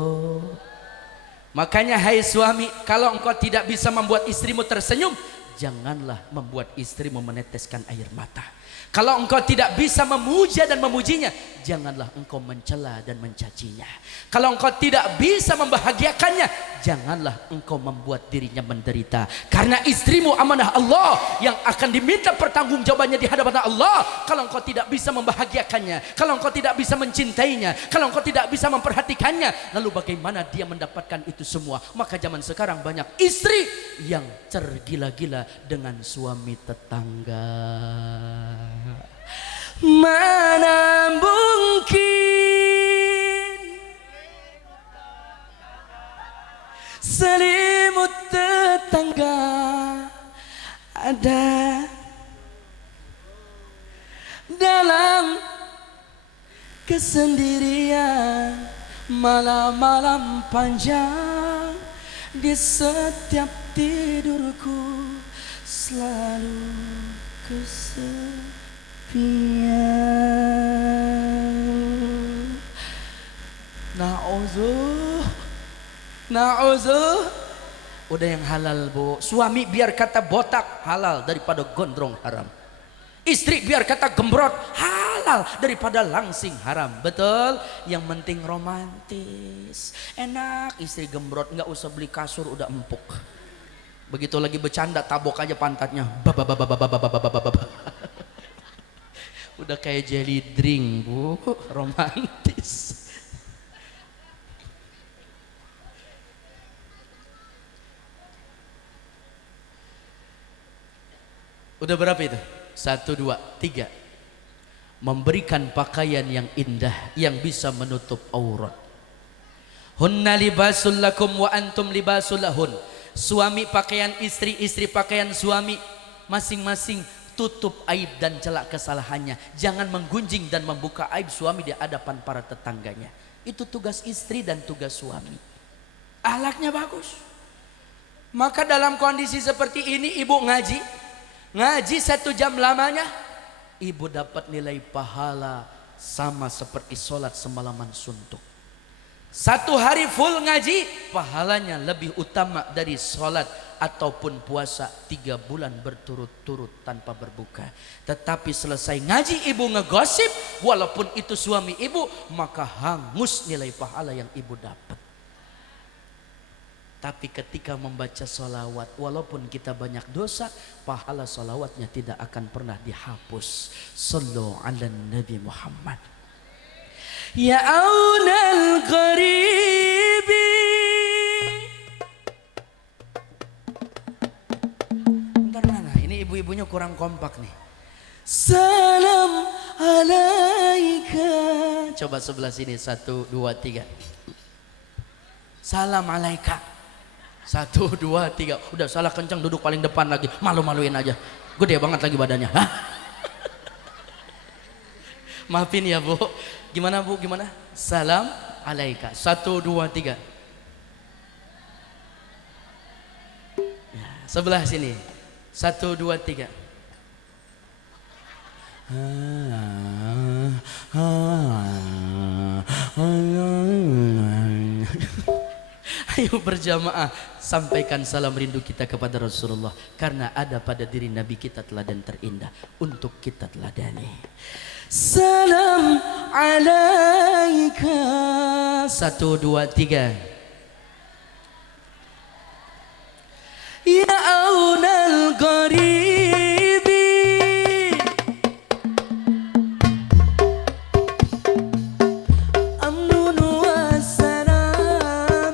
Makanya hai suami, kalau engkau tidak bisa membuat istrimu tersenyum, janganlah membuat istrimu meneteskan air mata. Kalau engkau tidak bisa memuja dan memujinya, janganlah engkau mencela dan mencacinya. Kalau engkau tidak bisa membahagiakannya, janganlah engkau membuat dirinya menderita. Karena istrimu amanah Allah yang akan diminta pertanggungjawabannya di hadapan Allah. Kalau engkau tidak bisa membahagiakannya, kalau engkau tidak bisa mencintainya, kalau engkau tidak bisa memperhatikannya, lalu bagaimana dia mendapatkan itu semua? Maka zaman sekarang banyak istri yang tergila-gila dengan suami tetangga. Mana mungkin selimut tetangga ada dalam kesendirian malam-malam panjang. Di setiap tidurku selalu kesepian. Na'udzu. Udah yang halal Bu. Suami biar kata botak halal daripada gondrong haram. Istri biar kata gembrot halal daripada langsing haram. Betul? Yang penting romantis. Enak istri gembrot, nggak usah beli kasur udah empuk. Begitu lagi bercanda tabok aja pantatnya. Udah kayak jelly drink Bu, romantis. Udah berapa itu? 1, 2, 3. Memberikan pakaian yang indah yang bisa menutup aurat. Hunna libasul lakum wa antum libasul lahun. Suami pakaian istri, istri pakaian suami. Masing-masing tutup aib dan celak kesalahannya. Jangan menggunjing dan membuka aib suami di hadapan para tetangganya. Itu tugas istri dan tugas suami. Akhlaknya bagus. Maka dalam kondisi seperti ini ibu ngaji 1 jam lamanya, ibu dapat nilai pahala sama seperti sholat semalaman suntuk. 1 hari full ngaji, pahalanya lebih utama dari sholat ataupun puasa 3 bulan berturut-turut tanpa berbuka. Tetapi selesai ngaji ibu ngegosip, walaupun itu suami ibu, maka hangus nilai pahala yang ibu dapat. Tapi ketika membaca sholawat, walaupun kita banyak dosa, pahala sholawatnya tidak akan pernah dihapus. Sallu ala Nabi Muhammad. Ya aunal qaribi. Bentar mana? Ini ibu-ibunya kurang kompak nih. Salam alaika. Coba sebelah sini 1, 2, 3. Salam alaika. 1, 2, 3. Udah salah kencang, duduk paling depan lagi. Malu-maluin aja. Gede banget lagi badannya. Hah? Maafin ya Bu. Gimana Bu? Gimana? Salam alaika. 1, 2, 3. Ya, sebelah sini. 1, 2, 3. Ayo berjamaah sampaikan salam rindu kita kepada Rasulullah, karena ada pada diri Nabi kita teladan terindah untuk kita teladani. Salam alaika. 1, 2, 3. Ya aunal qaribi. Amnun wa salamun.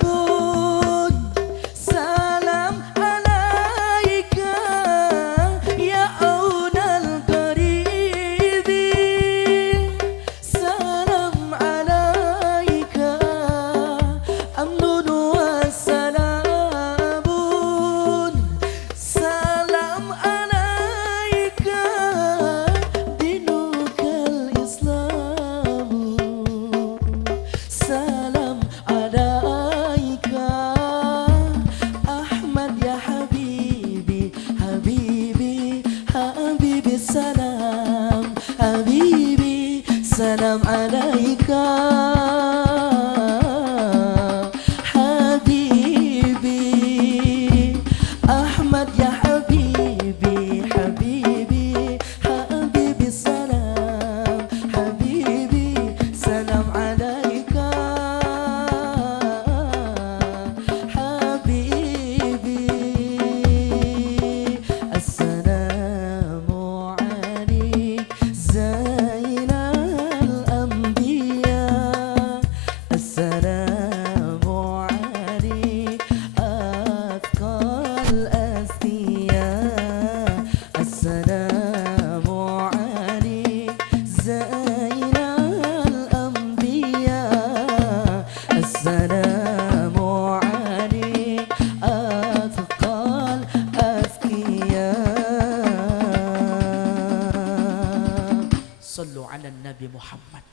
Muhammad.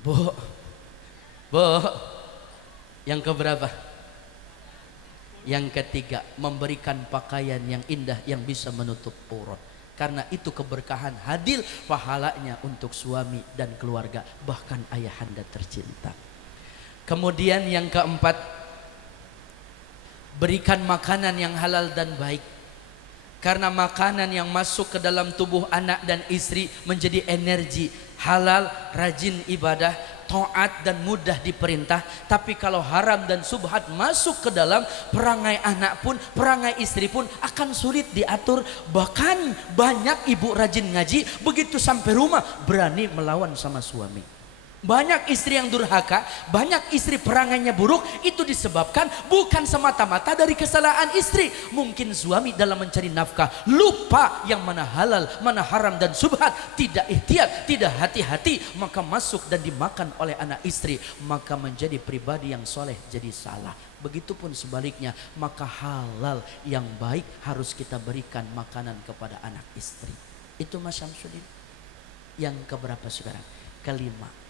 Bu, yang keberapa? Yang ketiga, memberikan pakaian yang indah yang bisa menutup aurat. Karena itu keberkahan hadir pahalanya untuk suami dan keluarga, bahkan ayahanda tercinta. Kemudian yang keempat, berikan makanan yang halal dan baik. Karena makanan yang masuk ke dalam tubuh anak dan istri menjadi energi, halal, rajin ibadah, taat dan mudah diperintah. Tapi kalau haram dan subhat masuk ke dalam, perangai anak pun, perangai istri pun akan sulit diatur. Bahkan banyak ibu rajin ngaji, begitu sampai rumah berani melawan sama suami. Banyak istri yang durhaka, banyak istri perangainya buruk, itu disebabkan bukan semata-mata dari kesalahan istri. Mungkin suami dalam mencari nafkah lupa yang mana halal, mana haram dan subhat, tidak ihtiyat, tidak hati-hati, maka masuk dan dimakan oleh anak istri, maka menjadi pribadi yang soleh jadi salah. Begitupun sebaliknya, maka halal yang baik harus kita berikan makanan kepada anak istri. Itu Mas Syamsuddin. Yang keberapa sekarang? Kelima.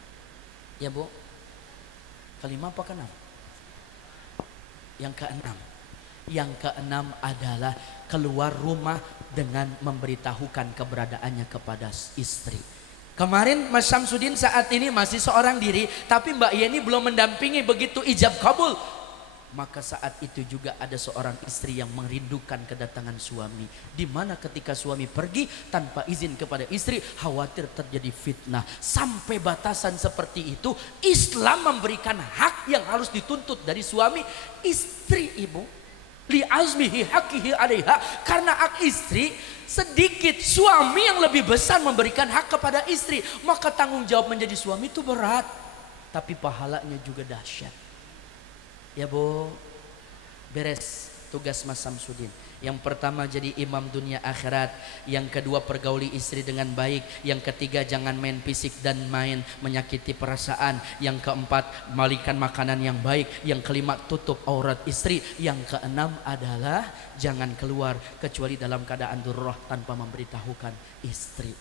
Ya Bu, kelima apa keenam? Yang keenam. Yang keenam adalah keluar rumah dengan memberitahukan keberadaannya kepada istri. Kemarin Mas Syamsuddin saat ini masih seorang diri, tapi Mbak Yeni belum mendampingi, begitu ijab kabul. Maka saat itu juga ada seorang istri yang merindukan kedatangan suami. Di mana ketika suami pergi tanpa izin kepada istri, khawatir terjadi fitnah. Sampai batasan seperti itu, Islam memberikan hak yang harus dituntut dari suami istri, ibu. Li azmihi hakihi alaiha. Karena hak istri sedikit, suami yang lebih besar memberikan hak kepada istri. Maka tanggung jawab menjadi suami itu berat, tapi pahalanya juga dahsyat. Ya Bu, beres tugas Mas Syamsuddin. Yang pertama jadi imam dunia akhirat. Yang kedua pergauli istri dengan baik. Yang ketiga jangan main fisik dan main menyakiti perasaan. Yang keempat berikan makanan yang baik. Yang kelima tutup aurat istri. Yang keenam adalah jangan keluar kecuali dalam keadaan durrah tanpa memberitahukan istri.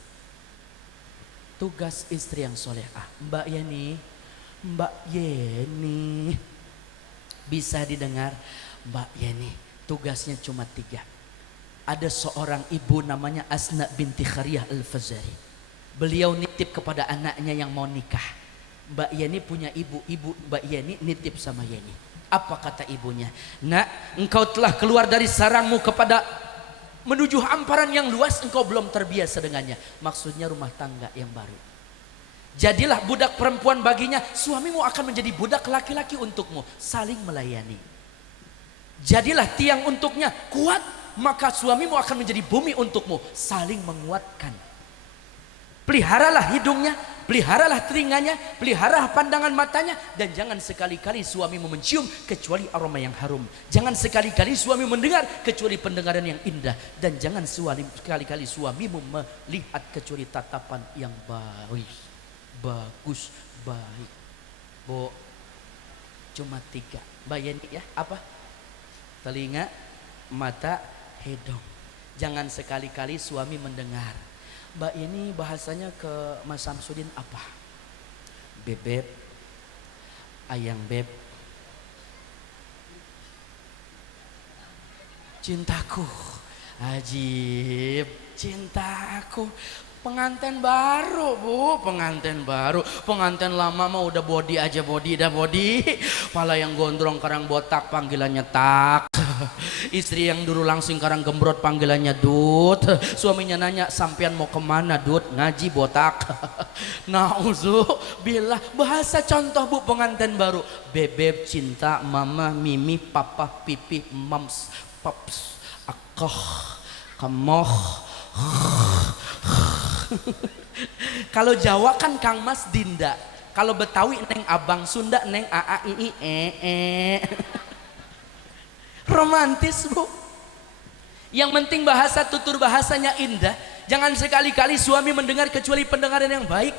Tugas istri yang solehah. Mbak Yeni bisa didengar? Mbak Yeni tugasnya cuma 3. Ada seorang ibu namanya Asna binti Khariyah Al-Fazari. Beliau nitip kepada anaknya yang mau nikah. Mbak Yeni punya ibu Mbak Yeni nitip sama Yeni. Apa kata ibunya? Nak, engkau telah keluar dari sarangmu kepada menuju hamparan yang luas, engkau belum terbiasa dengannya. Maksudnya rumah tangga yang baru. Jadilah budak perempuan baginya, suamimu akan menjadi budak laki-laki untukmu, saling melayani. Jadilah tiang untuknya, kuat, maka suamimu akan menjadi bumi untukmu, saling menguatkan. Peliharalah hidungnya, peliharalah telinganya, peliharalah pandangan matanya, dan jangan sekali-kali suamimu mencium kecuali aroma yang harum. Jangan sekali-kali suami mendengar kecuali pendengaran yang indah, dan jangan sekali-kali suamimu melihat kecuali tatapan yang baik. Bagus, baik. Bu, cuma 3. Mbak Yeni ya, apa? Telinga, mata, hidung. Jangan sekali-kali suami mendengar. Mbak Yeni bahasanya ke Mas Syamsuddin apa? Bebek, ayang beb, cintaku, ajib, cintaku. Pengantin baru Bu, pengantin baru. Pengantin lama mah udah body aja, body dah body. Pala yang gondrong karang botak panggilannya tak. Istri yang dulu langsing karang gembrot panggilannya dut. Suaminya nanya, sampean mau kemana dut? Ngaji botak. Nauzubillah. Bahasa contoh Bu pengantin baru. Bebek, cinta, mama, mimi, papa, pipi, mams, paps, akoh, kamoh. Kalau Jawa kan Kang Mas Dinda, kalau Betawi neng abang, Sunda neng aa ii romantis Bu. Yang penting bahasa tutur bahasanya indah. Jangan sekali-kali suami mendengar kecuali pendengaran yang baik.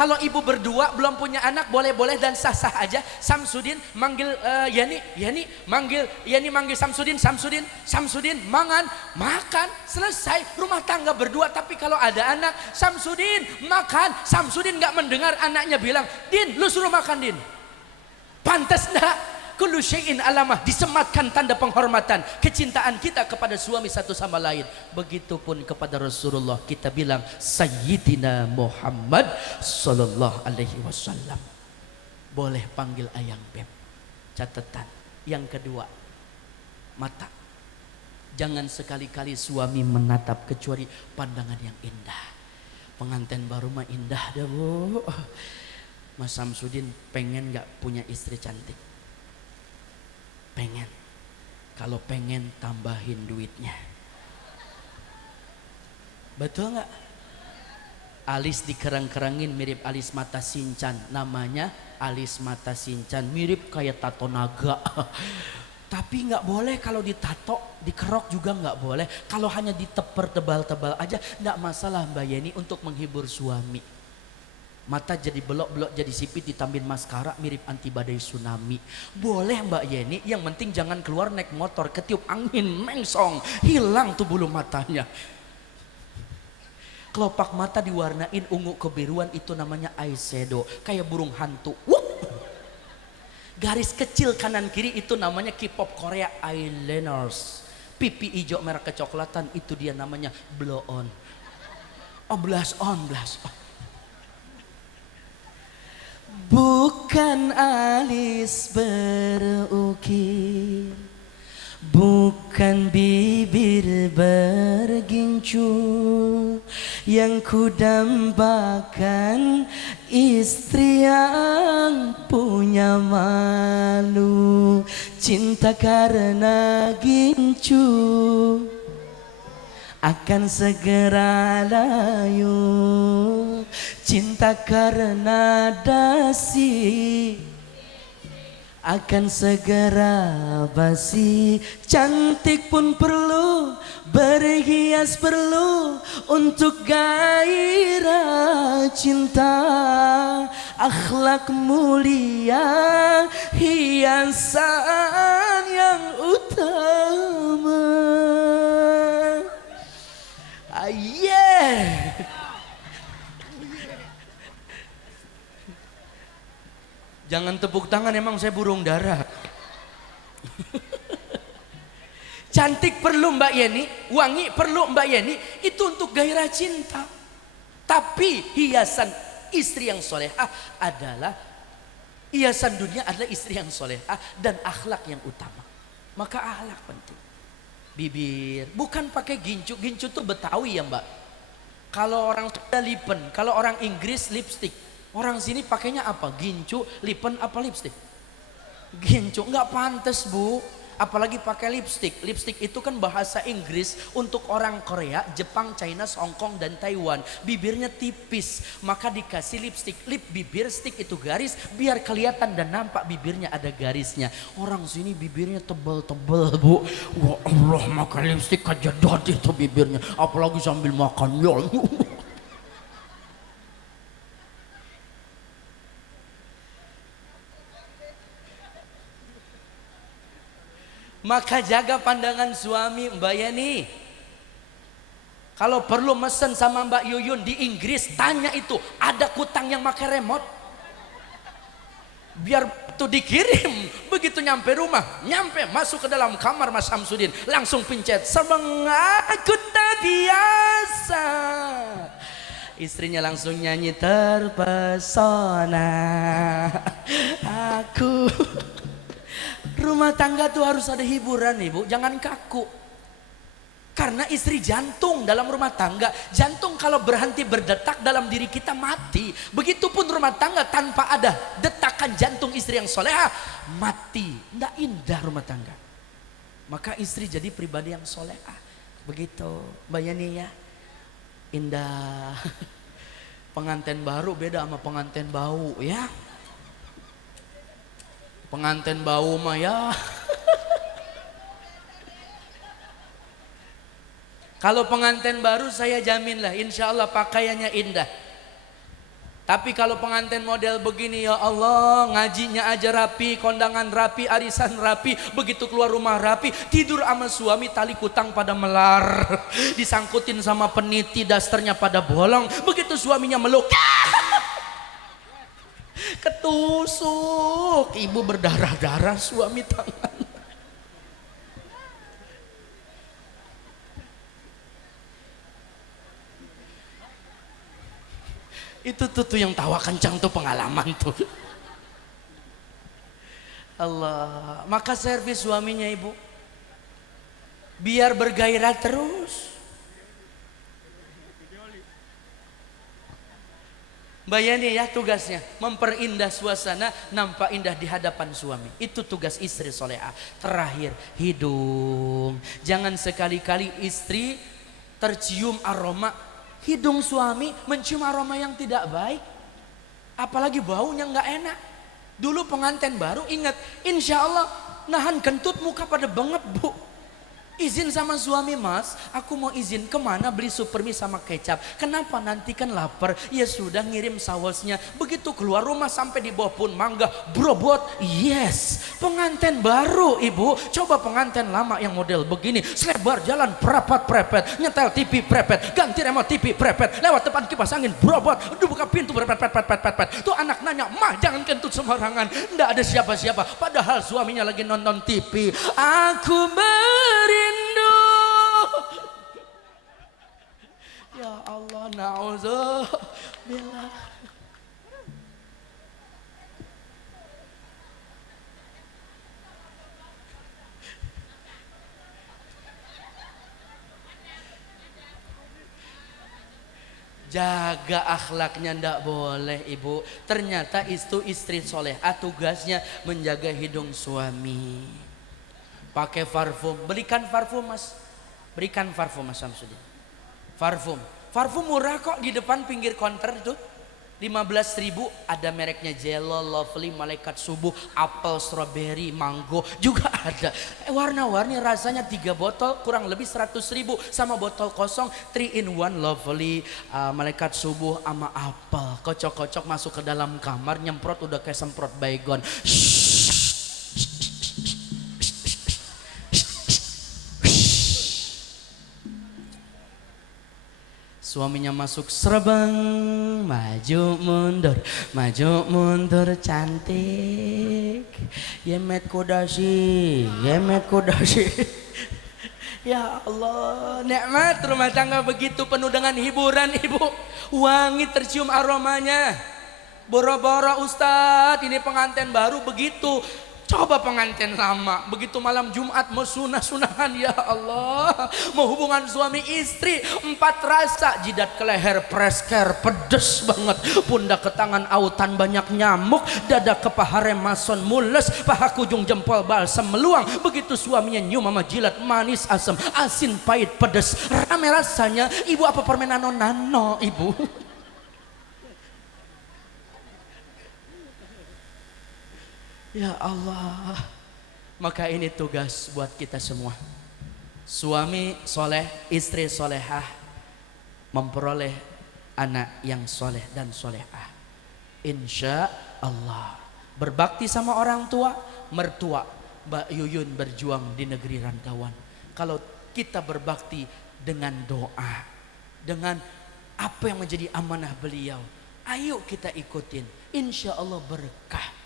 Kalau ibu berdua belum punya anak boleh-boleh dan sah-sah aja. Samsudin manggil Yani manggil Yani, manggil Samsudin, Samsudin mangan, makan, selesai. Rumah tangga berdua. Tapi kalau ada anak, Samsudin makan, Samsudin nggak mendengar anaknya bilang, Din lu suruh makan Din. Pantas enggak? Kullu syai'in alamah, disematkan tanda penghormatan, kecintaan kita kepada suami satu sama lain. Begitupun kepada Rasulullah kita bilang Sayyidina Muhammad sallallahu alaihi wasallam. Boleh panggil ayang beb. Catatan. Yang kedua, mata. Jangan sekali-kali suami menatap kecuali pandangan yang indah. Pengantin baru mah indah dah bu. Mas Samsudin pengen gak punya istri cantik? Pengen. Kalau pengen tambahin duitnya. Betul nggak? Alis dikerang-kerangin mirip alis mata Shinchan. Namanya alis mata Shinchan. Mirip kayak tato naga. Tapi nggak boleh kalau ditato, dikerok juga nggak boleh. Kalau hanya diteper tebal-tebal aja nggak masalah Mbak Yeni untuk menghibur suami. Mata jadi belok-belok jadi sipit ditambahin maskara mirip anti badai tsunami. Boleh Mbak Yeni, yang penting jangan keluar naik motor ketiup angin mengsong, hilang tuh bulu matanya. Kelopak mata diwarnain ungu kebiruan itu namanya eyeshadow, kayak burung hantu. Garis kecil kanan kiri itu namanya K-pop Korea eyeliners. Pipi hijau merah kecoklatan itu dia namanya blow on. Oh blush on, blush on. Bukan alis berukir, bukan bibir bergincu, yang kudambakan istri yang punya malu. Cinta karena gincu akan segera layu, cinta karena dasi akan segera basi. Cantik pun perlu, berhias perlu untuk gairah cinta. Akhlak mulia, hiasan yang utama. Yeah. Jangan tepuk tangan, emang saya burung dara. Cantik perlu Mbak Yeni, wangi perlu Mbak Yeni, itu untuk gairah cinta. Tapi hiasan istri yang solehah adalah, hiasan dunia adalah istri yang solehah dan akhlak yang utama. Maka akhlak penting. Bibir, bukan pakai gincu, gincu tuh Betawi ya Mbak. Kalau orang Sunda lipen, kalau orang Inggris lipstick. Orang sini pakainya apa? Gincu, lipen apa lipstick? Gincu, nggak pantas bu. Apalagi pakai lipstick. Lipstick itu kan bahasa Inggris untuk orang Korea, Jepang, China, Hong Kong dan Taiwan. Bibirnya tipis, maka dikasih lipstick. Lip bibir, stick itu garis, biar kelihatan dan nampak bibirnya ada garisnya. Orang sini bibirnya tebal-tebal bu. Wah Allah, makan lipstick aja dadi itu bibirnya. Apalagi sambil makan ya. Maka jaga pandangan suami Mbak Yeni. Kalau perlu mesen sama Mbak Yuyun di Inggris, tanya itu ada kutang yang pakai remote. Biar itu dikirim. Begitu nyampe rumah, nyampe masuk ke dalam kamar Mas Samsudin, langsung pencet sebang aku tak biasa. Istrinya langsung nyanyi terpesona. Aku. Rumah tangga tuh harus ada hiburan ibu, jangan kaku. Karena istri jantung dalam rumah tangga. Jantung kalau berhenti berdetak dalam diri kita mati. Begitupun rumah tangga tanpa ada detakan jantung istri yang solehah, mati. Nggak indah rumah tangga. Maka istri jadi pribadi yang solehah. Begitu Mbak Yani ya. Indah. Pengantin baru beda sama pengantin bau ya. Pengantin bau mah ya. Kalau pengantin baru saya jaminlah insya Allah pakaiannya indah. Tapi kalau pengantin model begini, ya Allah, ngajinya aja rapi, kondangan rapi, arisan rapi, begitu keluar rumah rapi, tidur sama suami tali kutang pada melar, disangkutin sama peniti, dasternya pada bolong, begitu suaminya meluk, ketusuk, ibu berdarah-darah, suami tangan. Itu tuh yang tawa kencang tuh pengalaman tuh. Allah, maka servis suaminya ibu, biar bergairah terus. Bayangin ya tugasnya, memperindah suasana, nampak indah di hadapan suami. Itu tugas istri solehah. Terakhir, hidung. Jangan sekali-kali istri tercium aroma hidung suami, mencium aroma yang tidak baik, apalagi baunya nggak enak. Dulu pengantin baru, ingat, insya Allah nahan kentut, muka pada bengep bu. Izin sama suami, mas, aku mau izin kemana beli supermi sama kecap. Kenapa? Nanti kan lapar. Ya sudah, ngirim sausnya. Begitu keluar rumah sampai di bawah pun mangga brobot. Yes, pengantin baru ibu. Coba pengantin lama yang model begini, selebar jalan perapat prepet, nyetel TV prepet, ganti remote TV prepet, lewat depan kipas angin brobot, buka pintu prepet. Tuh anak nanya, mah jangan kentut sembarangan. Nggak ada siapa-siapa. Padahal suaminya lagi nonton TV. Aku beri ya Allah, na'udzubillah. Jaga akhlaknya, ndak boleh ibu. Ternyata itu istri solehah tugasnya menjaga hidung suami. Pakai parfum, belikan parfum mas, berikan parfum mas Samsudin. Parfum murah kok, di depan pinggir konter itu 15.000, ada mereknya Jello, Lovely, Malaikat Subuh, Apple, Strawberry, Mango juga ada. Warna-warni, rasanya 3 botol kurang lebih 100.000 sama botol kosong 3 in 1 Lovely, Malaikat Subuh sama Apple. Kocok-kocok masuk ke dalam kamar, nyemprot udah kayak semprot baygon. Suaminya masuk, serebang, maju mundur cantik, yemet kodasi. Ya Allah, nikmat rumah tangga begitu penuh dengan hiburan ibu, wangi tercium aromanya. Boro-boro Ustadz, ini pengantin baru begitu. Coba pengantin lama, begitu malam Jumat mau sunah-sunahan, ya Allah, mau hubungan suami istri, 4 rasa, jidat ke leher presker pedes banget, pundak ke tangan autan banyak nyamuk, dada ke paha remason mules, paha kujung jempol balsam meluang. Begitu suaminya nyium sama jilat, manis asam, asin pahit pedes, rame rasanya. Ibu apa permen nano ibu? Ya Allah, maka ini tugas buat kita semua. Suami soleh, istri solehah, memperoleh anak yang soleh dan solehah. Insya Allah. Berbakti sama orang tua, mertua Mbak Yuyun berjuang di negeri rantauan. Kalau kita berbakti dengan doa, dengan apa yang menjadi amanah beliau, ayo kita ikutin. Insya Allah berkah.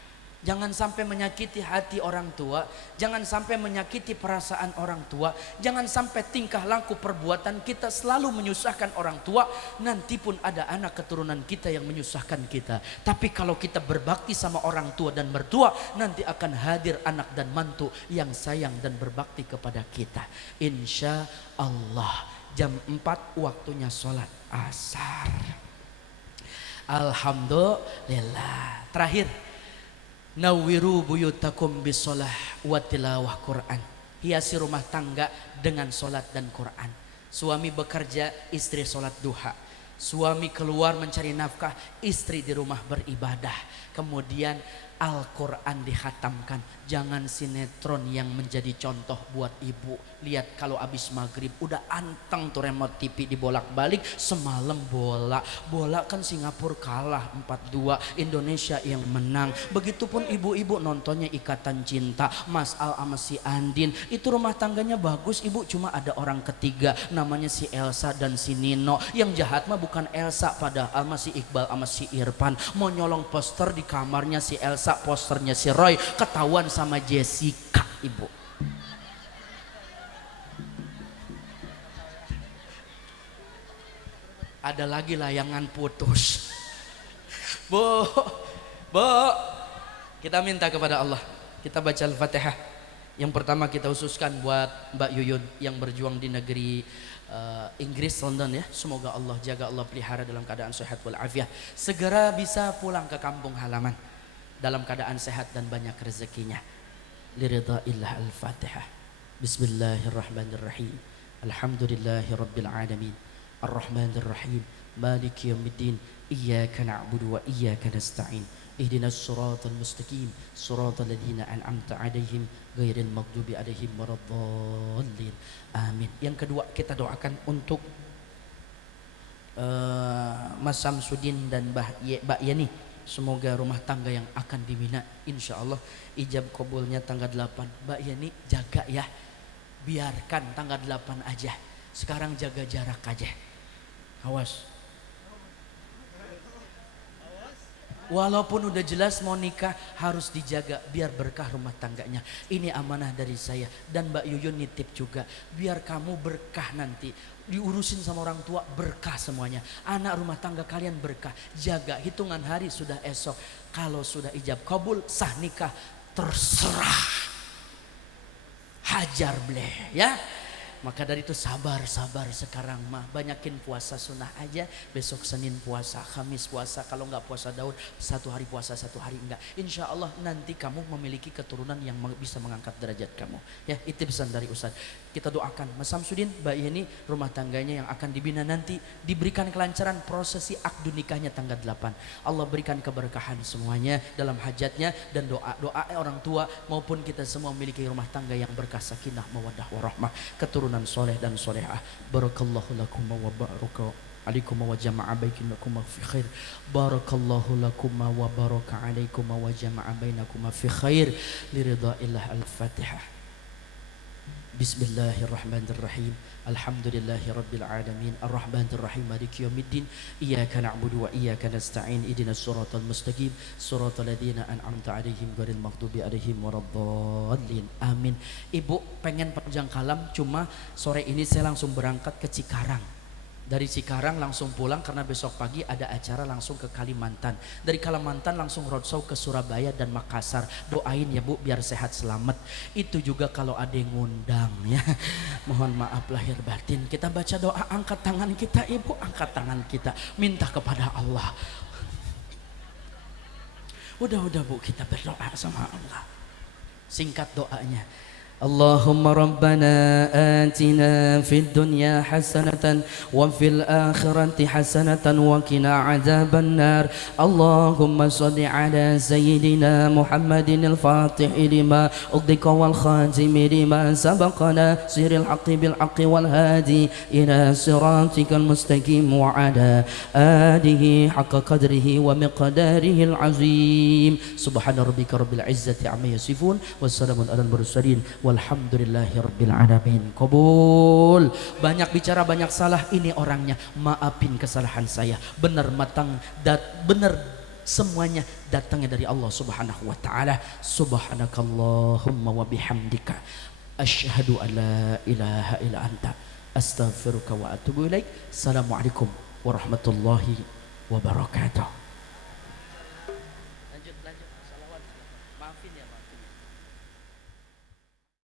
Jangan sampai menyakiti hati orang tua, jangan sampai menyakiti perasaan orang tua, jangan sampai tingkah laku perbuatan kita selalu menyusahkan orang tua, nanti pun ada anak keturunan kita yang menyusahkan kita. Tapi kalau kita berbakti sama orang tua dan mertua, nanti akan hadir anak dan mantu yang sayang dan berbakti kepada kita. Insya Allah. Jam 4 waktunya sholat asar. Alhamdulillah. Terakhir, nawwiru buyutakum bisolah wa tilawah Quran. Hiasi rumah tangga dengan solat dan Quran. Suami bekerja, istri solat duha. Suami keluar mencari nafkah, istri di rumah beribadah. Kemudian Al-Quran dikhatamkan. Jangan sinetron yang menjadi contoh buat ibu. Lihat kalau abis maghrib udah anteng tuh remote TV dibolak-balik. Semalam bola kan Singapura kalah 4-2, Indonesia yang menang. Begitupun ibu-ibu nontonnya Ikatan Cinta, Mas Al sama si Andin. Itu rumah tangganya bagus ibu, cuma ada orang ketiga namanya si Elsa dan si Nino. Yang jahat mah bukan Elsa, padahal masih Iqbal sama si Irfan. Mau nyolong poster di kamarnya si Elsa, posternya si Roy, ketahuan sama Jessica ibu. Ada lagi layangan putus. Bu, kita minta kepada Allah. Kita baca Al-Fatihah. Yang pertama kita khususkan buat Mbak Yuyun yang berjuang di negeri Inggris, London ya. Semoga Allah jaga, Allah pelihara dalam keadaan sehat walafiat. Segera bisa pulang ke kampung halaman dalam keadaan sehat dan banyak rezekinya. Liridhaillah. Al-Fatihah. Bismillahirrahmanirrahim. Alhamdulillahirabbil alamin. Ar-Rahmanir-Rahim. Maliki yaumiddin. Iyyaka na'budu wa iyyaka nasta'in. Ihdinas siratal mustaqim. Siratal ladzina an'amta 'alaihim ghairil maghdubi 'alaihim waladdallin. Amin. Yang kedua kita doakan untuk Mas Samsudin dan Mbak Yeni. Semoga rumah tangga yang akan dibina insyaallah ijab kabulnya tanggal 8. Mbak Yeni jaga ya. Biarkan tanggal 8 aja. Sekarang jaga jarak aja. Awas. Walaupun udah jelas mau nikah harus dijaga biar berkah rumah tangganya. Ini amanah dari saya dan Mbak Yuyun nitip juga. Biar kamu berkah nanti. Diurusin sama orang tua berkah semuanya. Anak rumah tangga kalian berkah. Jaga hitungan hari sudah esok. Kalau sudah ijab kabul sah nikah terserah. Hajar bleh ya. Maka dari itu sabar sekarang mah. Banyakin puasa sunnah aja. Besok Senin puasa, Kamis puasa. Kalau nggak puasa Daud, 1 hari puasa 1 hari enggak. Insya Allah nanti kamu memiliki keturunan yang bisa mengangkat derajat kamu. Ya itu pesan dari Ustaz. Kita doakan Mas Samsudin, Mbak Yeni, rumah tangganya yang akan dibina nanti diberikan kelancaran prosesi akdu nikahnya tanggal 8. Allah berikan keberkahan semuanya dalam hajatnya dan doa orang tua maupun kita semua memiliki rumah tangga yang berkah, sakinah, mawaddah warahmah, keturunan soleh dan solehah. Barakallahu lakum wa baraka alaikum wa jama'a bainakum fi khair. Barakallahu lakum wa baraka alaikum wa jama'a bainakum fi khair. Liridhaillah. Al-Fatihah. Bismillahirrahmanirrahim. Alhamdulillahi rabbil alamin. Ar-Rahmanir-Rahim. Maliki yaumiddin. Iyyaka na'budu wa iyyaka nasta'in. Ihdinas siratal mustaqim. Siratal ladzina an'amta 'alaihim ghairil maghdubi 'alaihim waladdallin. Amin. Ibu pengen panjang kalam, cuma sore ini saya langsung berangkat ke Cikarang. Dari Cikarang langsung pulang karena besok pagi ada acara langsung ke Kalimantan. Dari Kalimantan langsung roadshow ke Surabaya dan Makassar. Doain ya Bu biar sehat selamat. Itu juga kalau ada yang ngundang ya. Mohon maaf lahir batin. Kita baca doa, angkat tangan kita Ibu, angkat tangan kita. Minta kepada Allah. Udah Bu, kita berdoa sama Allah. Singkat doanya. اللهم ربنا آتنا في الدنيا حسنة وفي الآخرة حسنة وقنا عذاب النار اللهم صل على سيدنا محمد الفاتح لما أغلق والخاتم لما سبقنا سير الحق بالحق والهادي إلى صراطك المستقيم وعلى آله حق قدره ومقداره العظيم سبحان ربك رب العزة عما يصفون والسلام على المرسلين walhamdulillahi rabbil alamin. Qabul. Banyak bicara banyak salah, ini orangnya. Maafin kesalahan saya. Benar matang benar semuanya datangnya dari Allah Subhanahu wa taala. Subhanakallahumma wa bihamdika asyhadu an la ilaha illa anta astaghfiruka wa atubu ilaik. Assalamualaikum warahmatullahi wabarakatuh. Lanjut salawat. Maafin ya, maafin.